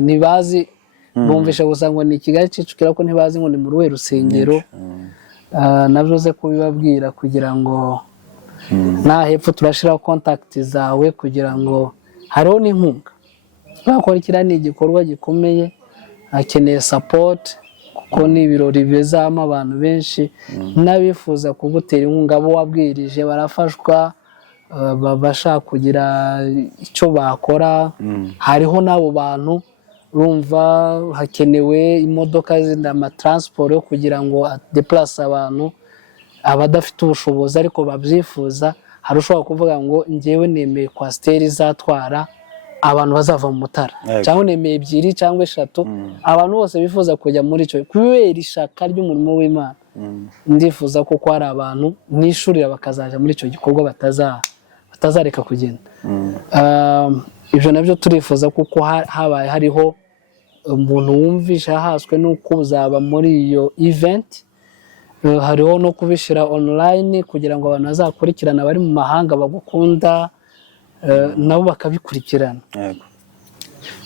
ntibazi, bumvisha gusa ngo ni Kigali Kicukiro, ko ntibazi ngo ni mu ruhe rusengero. Nabyo ze kubibabwira kugira ngo nta hepfo turashiraho kontakiti zawe, kugira ngo hariho n'inkunga bakora. Kiriya ni igikorwa gikomeye, akeneye sapoti, kuko ni ibirori bizamo abantu benshi. N'abifuza kugutera inkunga, abo wabwirije barafashwa, bashaka kugira icyo bakora. Hariho n'abo bantu urumva hakenewe imodoka n'amatransport yo kugira ngo deplace abantu, abadafite ubushobozi ariko babyifuza. Hari ushobora kuvuga ngo njyewe nemeye kwasiteri izatwara abantu bazava mu Mutara, cyangwa nemeye 2 cyangwa 3. Abantu bose bifuza kujya muri icyo kubera ishaka ry'umurimo w'Imana. Ndifuza ko hari abantu nishurira bakazaja muri icyo gikorwa batazareka kugenda. Ibyo nabyo turifuza, kuko habaye hariho umuntu wumvisha haswe no kuzaba muri iyo event. Hariho no kubishira online kugira ngo abantu bazakurikirana bari mu mahanga bagukunda, nabo bakabikurikirana.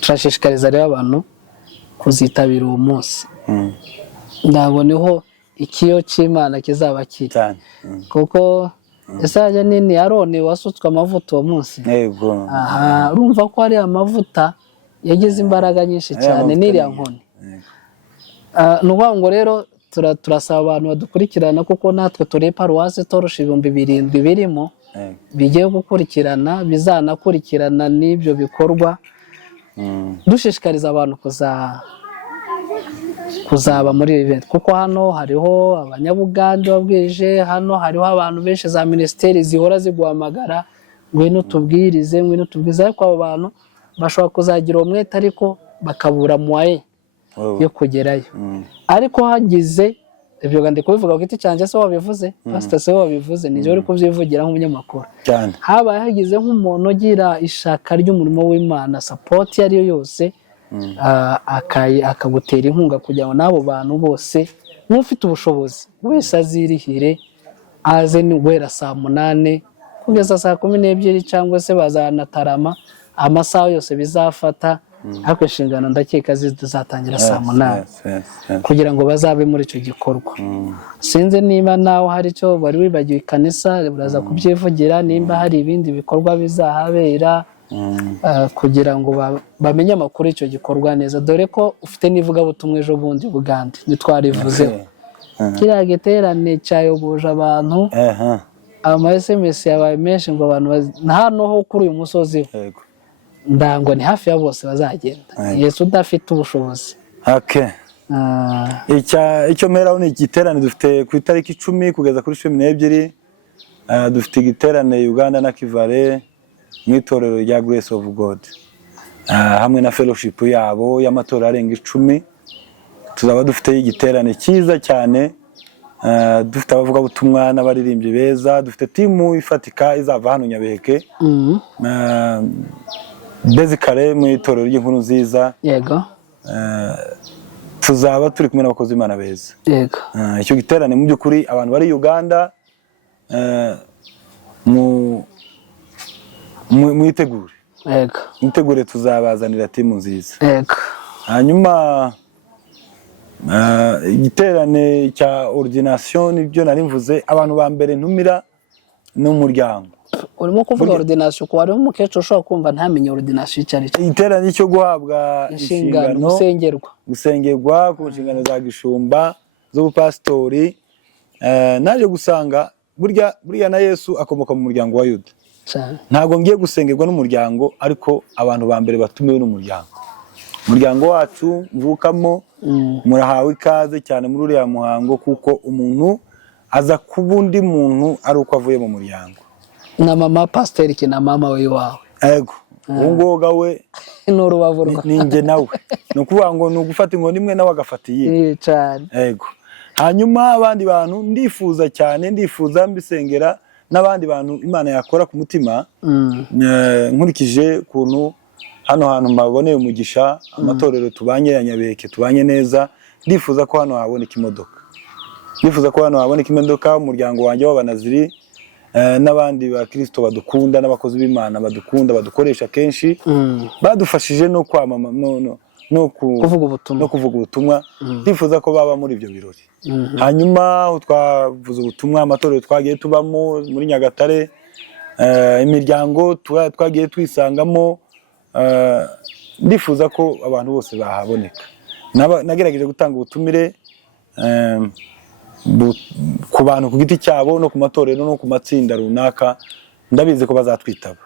Turashishikariza rero abantu kuzitabira uwo munsi. Ndaboneho ikiyo cy'Imana kizaba kiri, kuko Esaya nini Aroni wasutswe amavuta uwo munsi. Urumva ko ari amavuta yagize imbaraga nyinshi cyane n'iriya nkoni. Nuvuga ngo rero turasaba abantu badukurikirana, kuko natwe turi paruwasi torosha 7,000 birimo bigiye gukurikirana, bizanakurikirana n'ibyo bikorwa. Dushishikariza abantu kuzaba muri event, kuko hano hariho abanyabugande wabwije, hano hariho abantu benshi za ministeri zihora ziguhamagara, ngwino tubwirize, ngwino tubwize. Ariko abo bantu bashobora kuzagira umwete ariko bakabura mwaye yo kugerayo. Ariko hagize ibyo gande kubivuga ku giti cyanje, se wabivuze pastor, se wabivuze, nije uri kubyivugira nk'umunyamakuru. Habaye hagize nk'umuntu ugira ishaka ry'umurimo w'Imana, support yari yose, akagutera inkunga kugira ngo nabo bantu bose n'ufite ubushobozi wese azirihire, aze ni guhera saa 8 kugeza saa 12 cyangwa se bazanatarama amasaha yose bizafata, ariko inshingano ndakeka zizatangira saa 8 kugira ngo bazabe muri icyo gikorwa. Sinzi niba nawe hari icyo bari wibagiwe ikanisa buraza kubyivugira, nimba hari ibindi bikorwa bizahabera kugira ngo bamenye amakuru y'icyo gikorwa neza, dore ko ufite n'ivugabutumwa ejo bundi Bugande ntitwarivuzeho. Kiriya giterane cyayoboje abantu, ama SMS yabaye menshi ngo abantu hano ho kuri uyu musozi ndango ni hafi ya bose bazagenda. Yesu udafite ubushobozi. Icyo mperaho ni igiterane dufite ku itariki 10 kugeza kuri 12. Dufite igiterane Uganda na Kivale mu itorero rya Grace of God, hamwe na fellowship yabo y'amatora arenga 10. Tuzaba dufite igiterane cyiza cyane, dufite abavuga butumwa n'abaririmbyi beza, dufite timu ifatika izava hano Nyabiheke, basically mu itorero ry'inkuru nziza. Yego. Tuzaba turi kumwe n'abakozi b'Imana beza. Yego. Icyo giterane mu by'ukuri abantu bari Uganda mwitegure. Yego. Mwitegure, tuzabazanira timu nziza. Yego. Hanyuma igiterane cya ordination nibyo nari mvuze, abantu ba mbere ntumira n'umuryango. Urimo kuvuga ordination ko wari umukecuru ushobora kumva ntamenye ordination icyo ari cyo. Igiterane cyo guhabwa inshingano, gusengerwa ku nshingano za gishumba z'ubupastori. Naje gusanga burya na Yesu akomoka mu muryango wa Yuda. Ntago ngiye gusengerwa n'umuryango, ariko abantu ba mbere batumiwe n'umuryango. Umuryango wacu mvukamo murahawe ikaze cyane muri uriya muhango, kuko umuntu aza kuba undi muntu ari uko avuye mu muryango. Na mama pasiteri ki na mama we wawe. Yego. Ungoga we n'urubavu rwa ninjye nawe. No kuvuga ngo no gufata inkoni imwe nawe agafatiye. Cyane. Yego. Hanyuma abandi bantu ndifuza mbisengera n'abandi bantu Imana yakora ku mutima. Nkurikije kuntu hano hantu mbaboneye umugisha, amatorero tubanye ya Nyabiheke tubanye neza, ndifuza ko hano haboneka imodoka. Umuryango wanjye w'abanaziri n'abandi ba Kristo badukunda, n'abakozi b'Imana badukunda, badukoresha kenshi, badufashije no kwamama no kuvuga ubutumwa. Ndifuza ko baba muri ibyo birori. Hanyuma twavuze ubutumwa, amatorero twagiye tubamo muri Nyagatare, imiryango twagiye twisangamo, ndifuza ko abantu bose bahaboneka. Nagerageje gutanga ubutumire ku bantu ku giti cyabo no ku matorero no ku matsinda runaka, ndabizi ko bazatwitaba.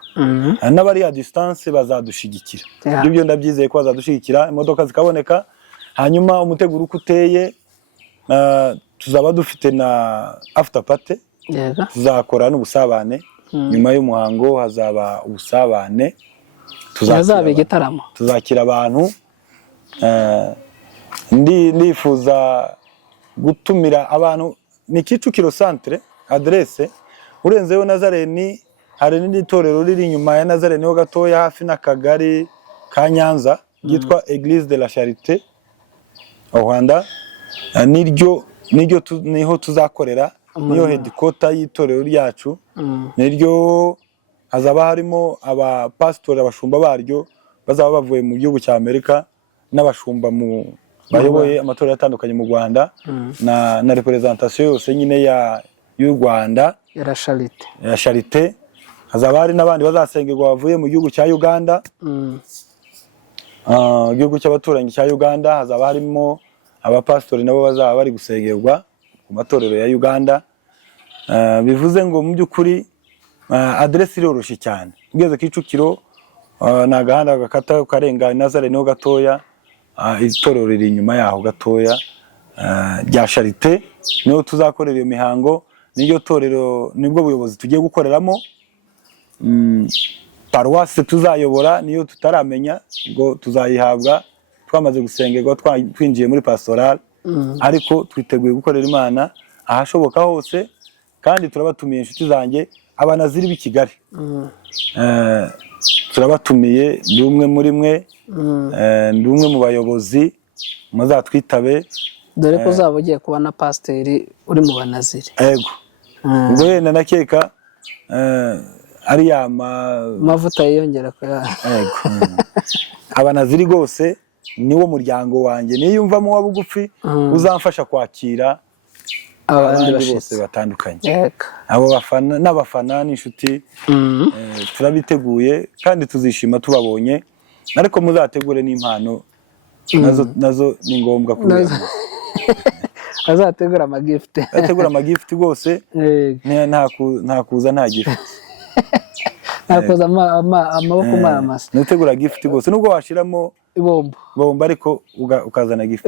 N'abari ya distance bazadushigikira. Ibyo ndabyizeye ko bazadushigikira, imodoka zikaboneka. Hanyuma umuteguro uko uteye, tuzaba dufite na after party. Tuzakora n'ubusabane. Nyuma y'umuhango hazaba ubusabane. Tuzaba igitaramo. Tuzakira abantu. Ndifuza gutumira abantu ni Kicukiro centre adresse, urenzeyo Nazareni hari n'indi torero riri inyuma ya Nazareni ho gatoya hafi n'akagari ka Nyanza yitwa Église de la Charité au Rwanda. Niho tuzakorera, niyo headquarter y'itorero ryacu. Niryo hazaba harimo abapastori, abashumba baryo bazaba bavuye mu gihugu cya Amerika, n'abashumba bayoboye amatorero atandukanye mu Rwanda, na representation yose nyine y'u Rwanda ya Charité. Hazaba hari n'abandi bazasengerwa bavuye mu gihugu cya Uganda, igihugu cy'abaturanyi cya Uganda. Hazaba harimo abapastori nabo bazaba bari gusengerwa ku matorero ya Uganda. Bivuze ngo mu by'ukuri adresse iroroshye cyane. Ugeze Kicukiro na gahanda gakata karenga Nazareni ho gatoya, itorero riri inyuma yaho gatoya rya Charité, niho tuzakorera iyo mihango. Niyo torero nibwo buyobozi tugiye gukoreramo. Paroisse tuzayobora niyo tutaramenya ngo tuzayihabwa twamaze gusengerwa twinjiye muri pastoral, ariko twiteguye gukorera Imana ahashoboka hose. Kandi turabatumiye inshuti zanjye abanaziri b'i Kigali, turabatumiye. Ndi umwe muri mwe, ndi umwe mu bayobozi, muzatwitabe. Dore ko uzaba ugiye kuba na pasiteri uri mu banaziri. Yego. Ubwo yenda nakeka ari ya amavuta yiyongera ko yego abanaziri rwose niwo muryango wanjye niyumvamo wa bugufi uzamfasha kwakira abandi bose batandukanye abo bafana n'abafana n'inshuti turabiteguye kandi tuzishima tubabonye ariko muzategure n'impano nazo ni ngombwa kubera azategura amagifte ategura amagifte rwose nta kuza nta gift nakoza amaboko maramasa nutegura gift rwose nubwo washiramo bomba ariko ukazana gift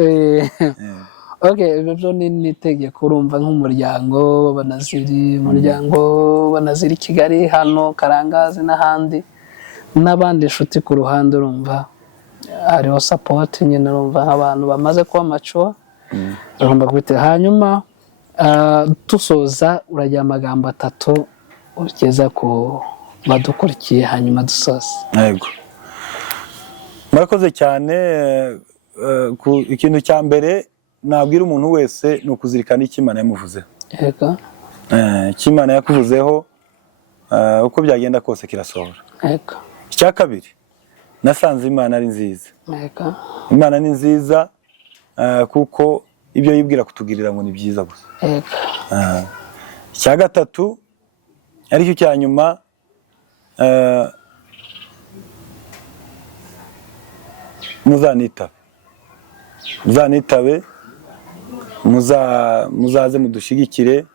okay ibyo ni itegeko urumva nk'umuryango w'abanaziri Kigali hano Karangazi n'ahandi n'abandi inshuti ku ruhande urumva hariho support nyine urumva nk'abantu bamaze kuba mature urumva kwite hanyuma dusoza uragira amagambo 3 ugeza ku badukurikiye hanyuma dusoza. Yego murakoze cyane ikintu cya mbere nabwira umuntu wese ni ukuzirikana icyo Imana yamuvuzeho. Yego icyo Imana yakuvuzeho uko byagenda kose kirasohora. Yego icya kabiri nasanze Imana ari nziza. Yego Imana ni nziza kuko ibyo yibwira kutugirira ngo ni byiza gusa. Yego icya gatatu aricyo cya nyuma muzanitabe muzaze mudushigikire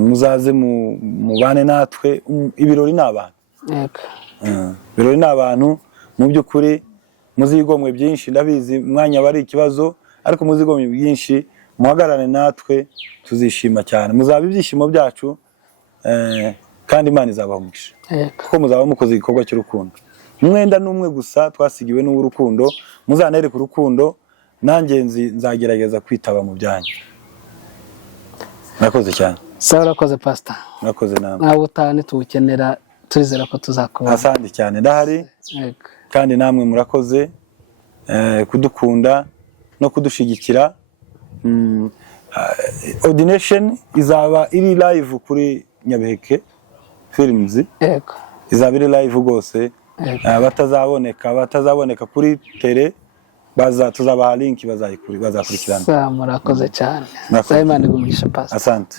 muzaze mubane natwe ibirori n'abantu. Yego ibirori n'abantu mu by'ukuri muzigomwe byinshi ndabizi mwanya bari ikibazo ariko muzigomwe byinshi muhagarane natwe tuzishima cyane muzaba ibyishimo byacu kandi Imana izabaha umugisha kuko muzaba mukoze igikorwa cy'urukundo. Umwenda n'umwe gusa twasigiwe n'urukundo muzanere ku rukundo nanjye nzagerageza kwitaba mu byanyu. Murakoze cyane. Sawa urakoze pastor. Murakoze namwe. Nawe utane tuwukenera turizera ko tuzakubona. Asante cyane ndahari. Yego. Kandi namwe murakoze kudukunda no kudushigikira. Ordination izaba iri live kuri Nyabiheke Films. Yego. Izaba iri live rwose. Batazaboneka kuri tele tuzabaha link bazakurikirana. Murakoze cyane. Imana igumisha pastor. Asante.